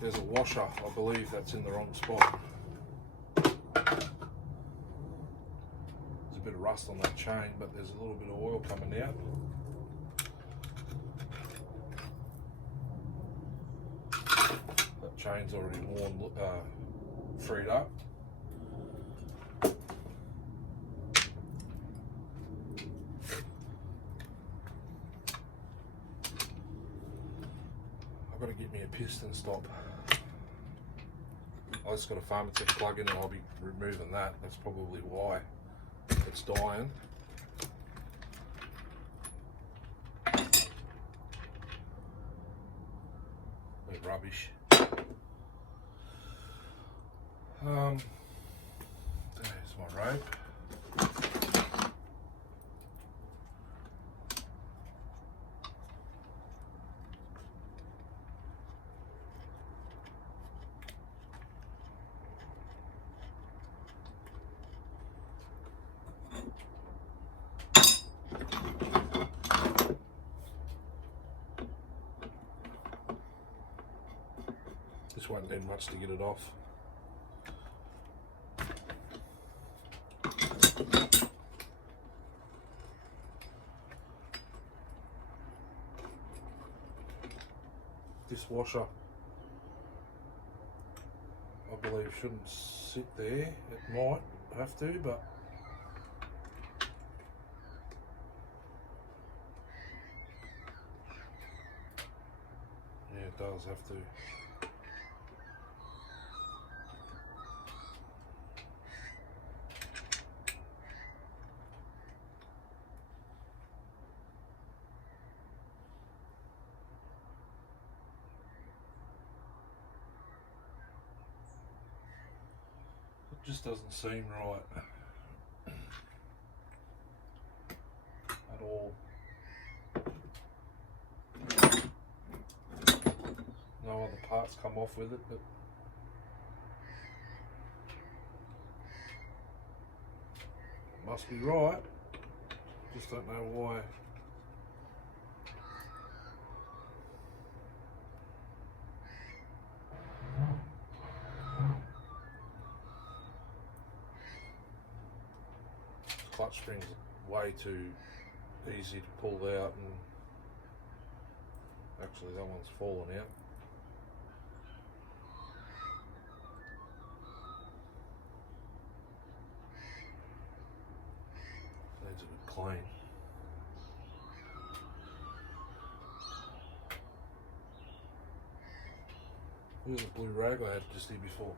There's a washer, I believe that's in the wrong spot. There's a bit of rust rust on that chain, but there's a little bit of oil coming out. That chain's already worn, freed up. I've got to get me a piston stop. I just got a Pharmatech plug in and I'll be removing that. That's probably why it's dying. Bit rubbish. There's my rope. This won't need much to get it off. This washer, I believe, shouldn't sit there. It might have to, but yeah, it does have to. Just doesn't seem right at all. No other parts come off with it, but it must be right. Just don't know why. Clutch spring's way too easy to pull out, and actually that one's fallen out. Needs a bit clean. Here's a blue rag I had just here before.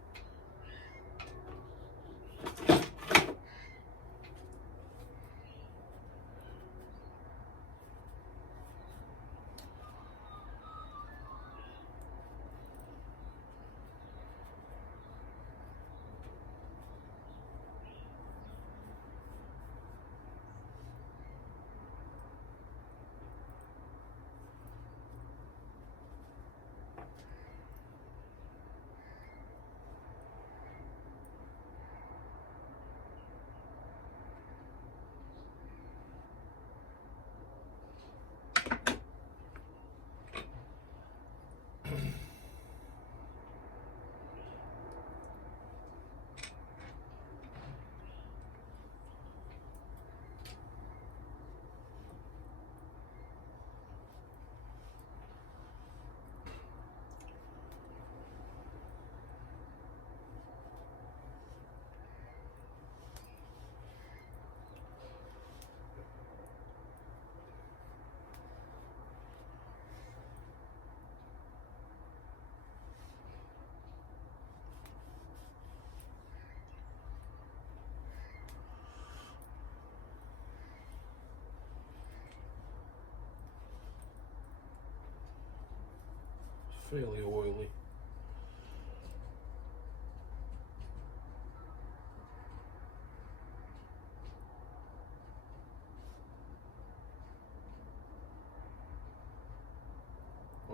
Fairly oily.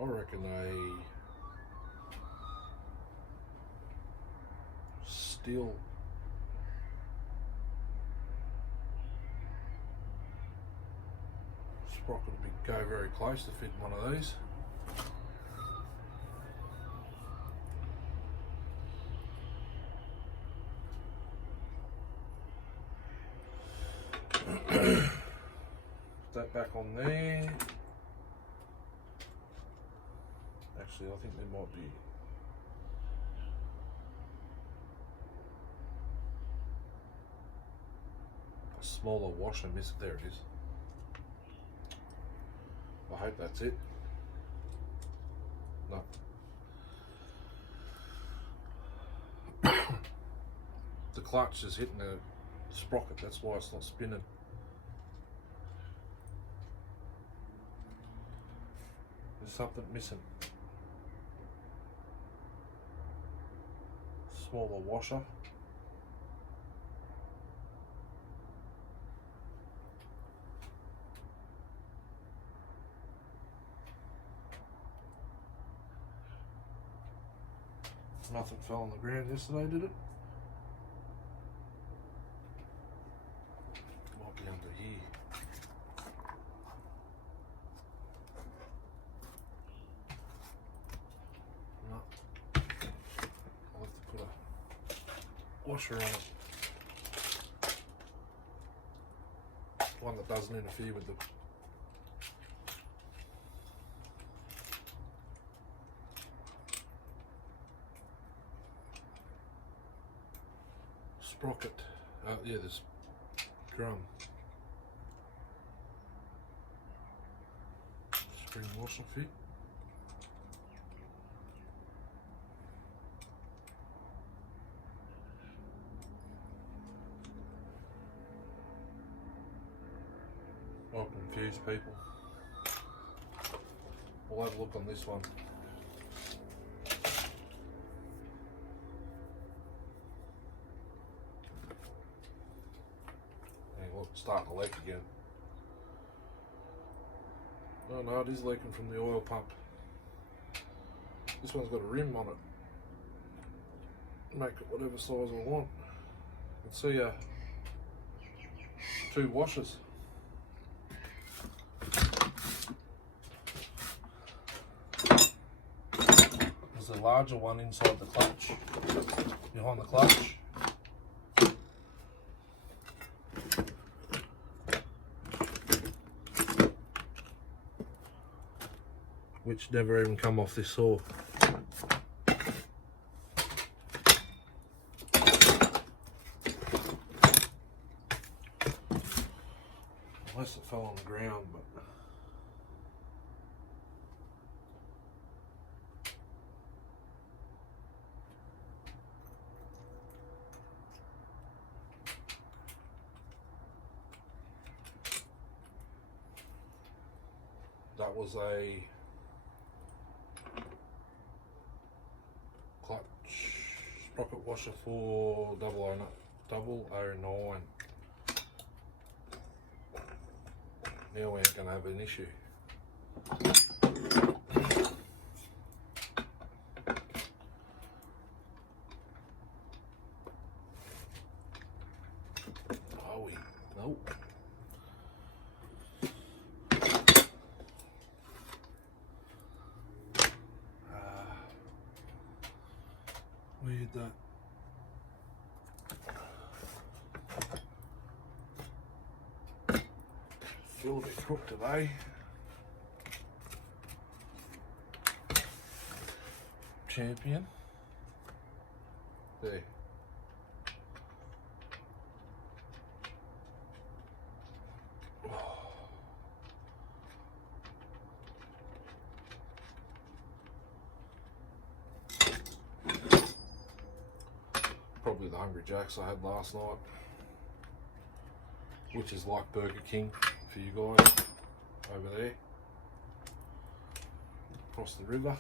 I reckon a steel sprocket would go very close to fit one of these. on there. Actually, I think there might be a smaller washer missing. There it is. I hope that's it. No. The clutch is hitting the sprocket, that's why it's not spinning. There's something missing. Smaller washer. Nothing fell on the ground yesterday, did it? Might be under here. No. I'll have to put a washer on it. One that doesn't interfere with the sprocket. Yeah, this drum. Spring washer fit. I'll confuse people. We'll have a look on this one. Starting to leak again. Oh no, it is leaking from the oil pump. This one's got a rim on it. Make it whatever size I want. You can see 2 washers. There's a larger one inside the clutch, behind the clutch. Which never even come off this saw. Unless it fell on the ground, but that was a clutch sprocket washer for 009. Now we ain't gonna have an issue. Are we? Nope. Where'd that? Feel a bit crooked today. Champion. There. Probably the Hungry Jacks I had last night, which is like Burger King for you guys over there across the river.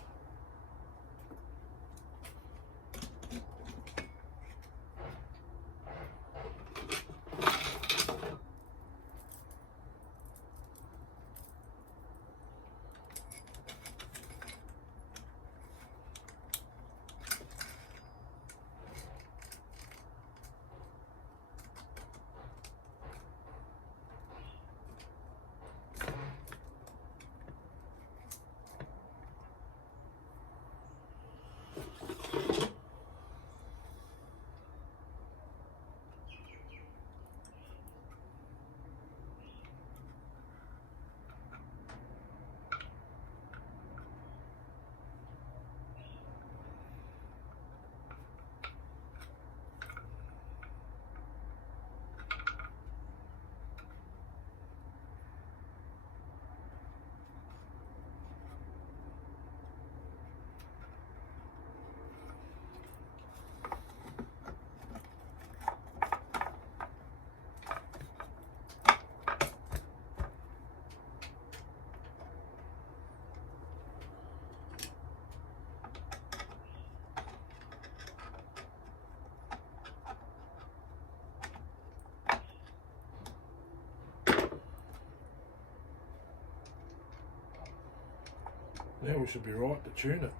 Now we should be right to tune it.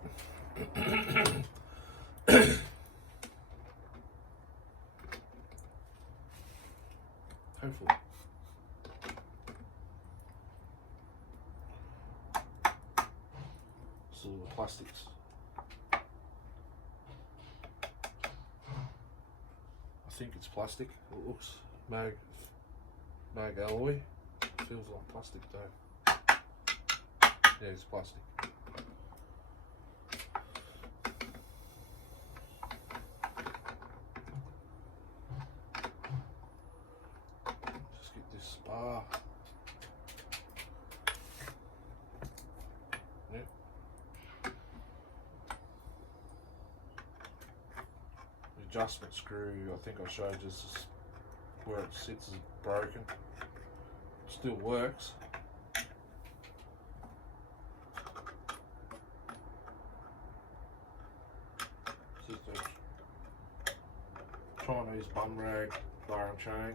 Hopefully. So the plastics. I think it's plastic. It looks mag alloy. Feels like plastic though. Yeah, it's plastic. Just get this spar. Yep. The adjustment screw, I think I showed you this, where it sits is broken. Still works. It's just a Chinese bum rag bar and chain.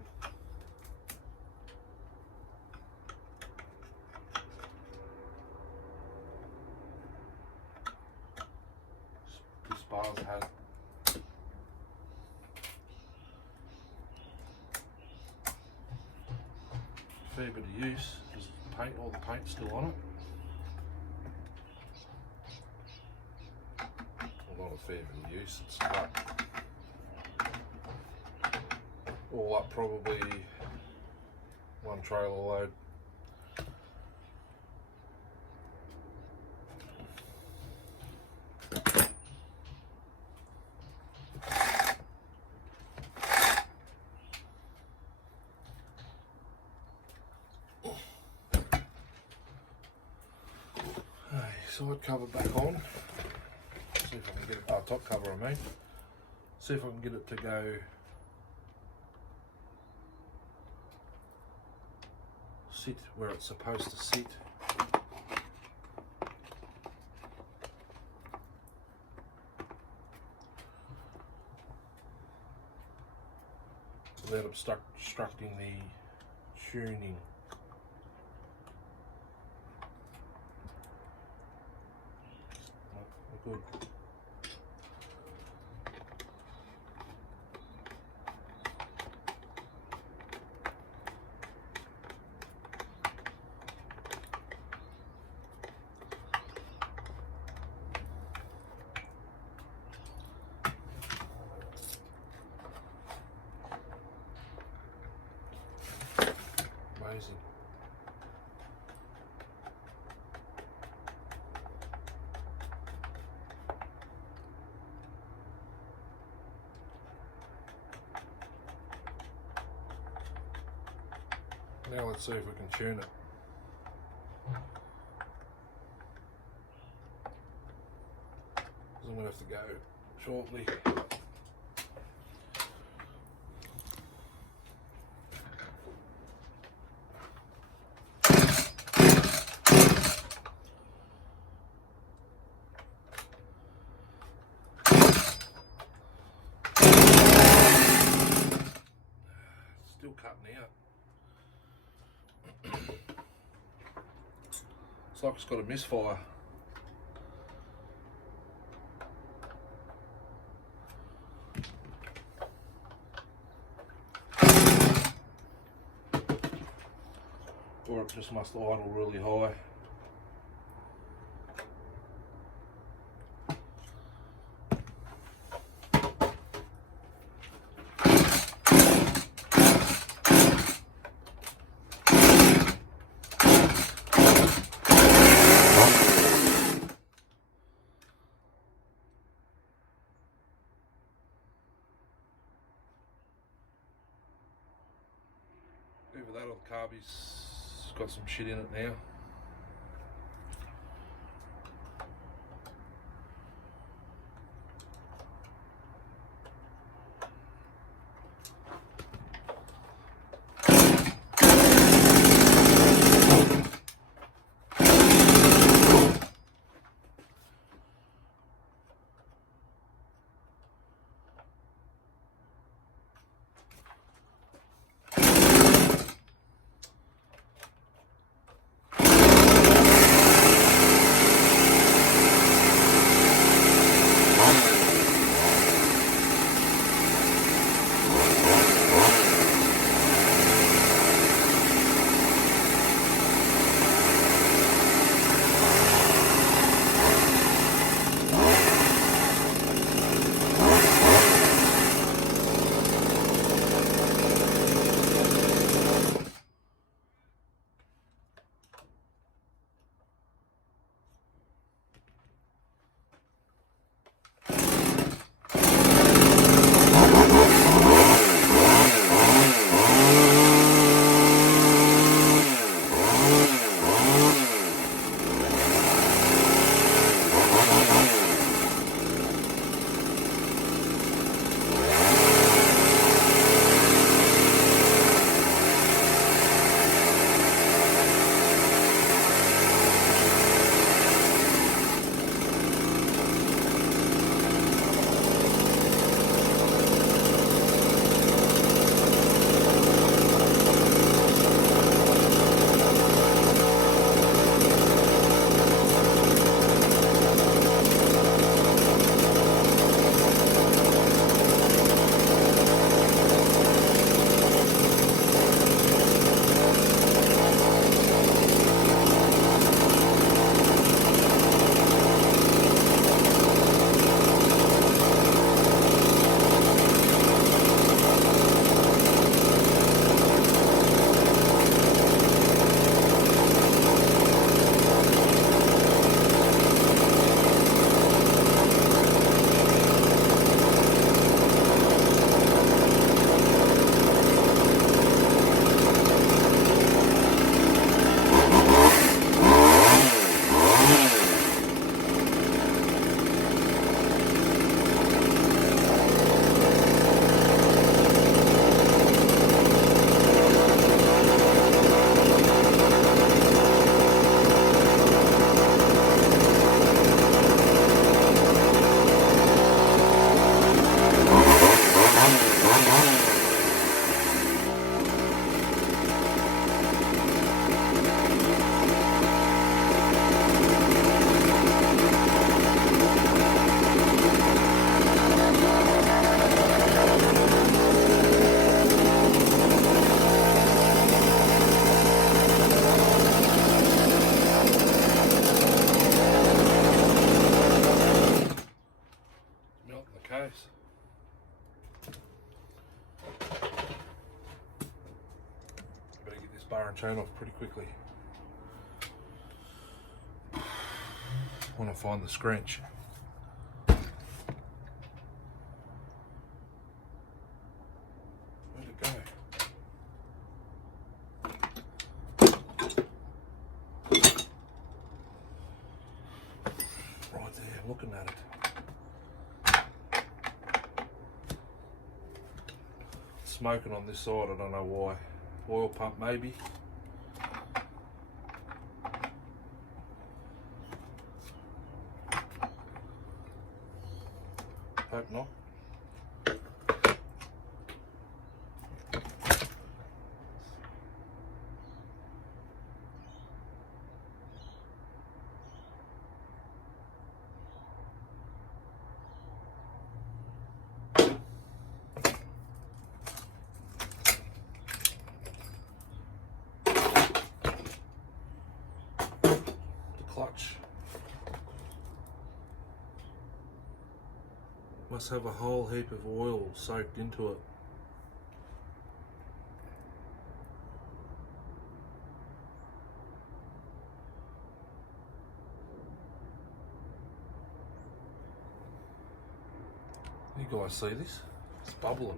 This bar's had a fair bit of use because paint, all the paint's still on it. Not a fair bit of use, it's like all up probably one trailer load. Side cover back on. See if I can get it, top cover I mean. See if I can get it to go sit where it's supposed to sit. Without obstructing the tuning. Good. Amazing. Now let's see if we can tune it. I'm going to have to go shortly. Still cutting out. It's like it's got a misfire. Or it just must idle really high. Either that or the carby's got some shit in it now. chain off pretty quickly when I find the scratch. Where'd it go? Right there, I'm looking at it. Smoking on this side, I don't know why. Oil pump maybe. Hope not. Clutch must have a whole heap of oil soaked into it. You guys see this? It's bubbling.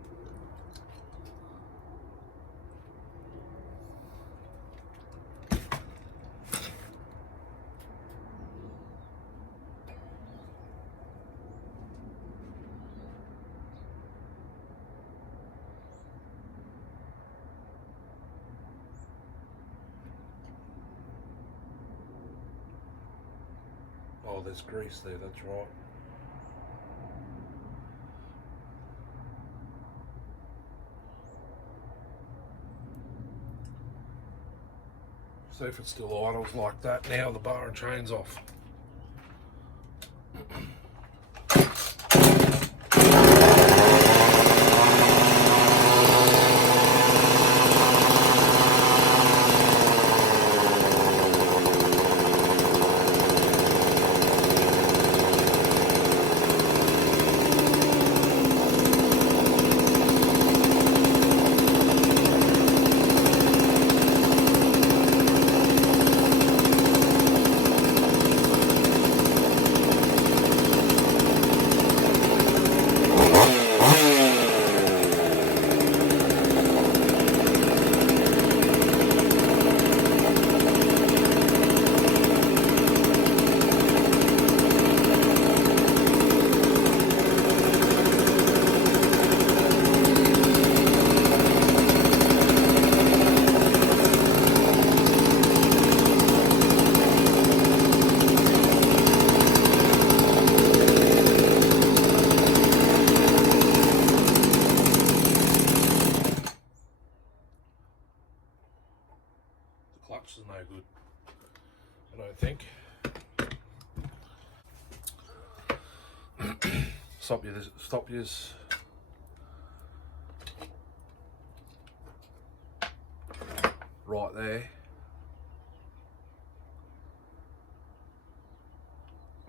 Oh, there's grease there, that's right. See if it's still idles like that now the bar and chain's off. Clutch is no good, I don't think. Stop yours. Right there.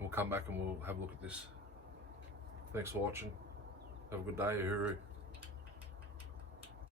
We'll come back and we'll have a look at this. Thanks for watching. Have a good day, Uhuru.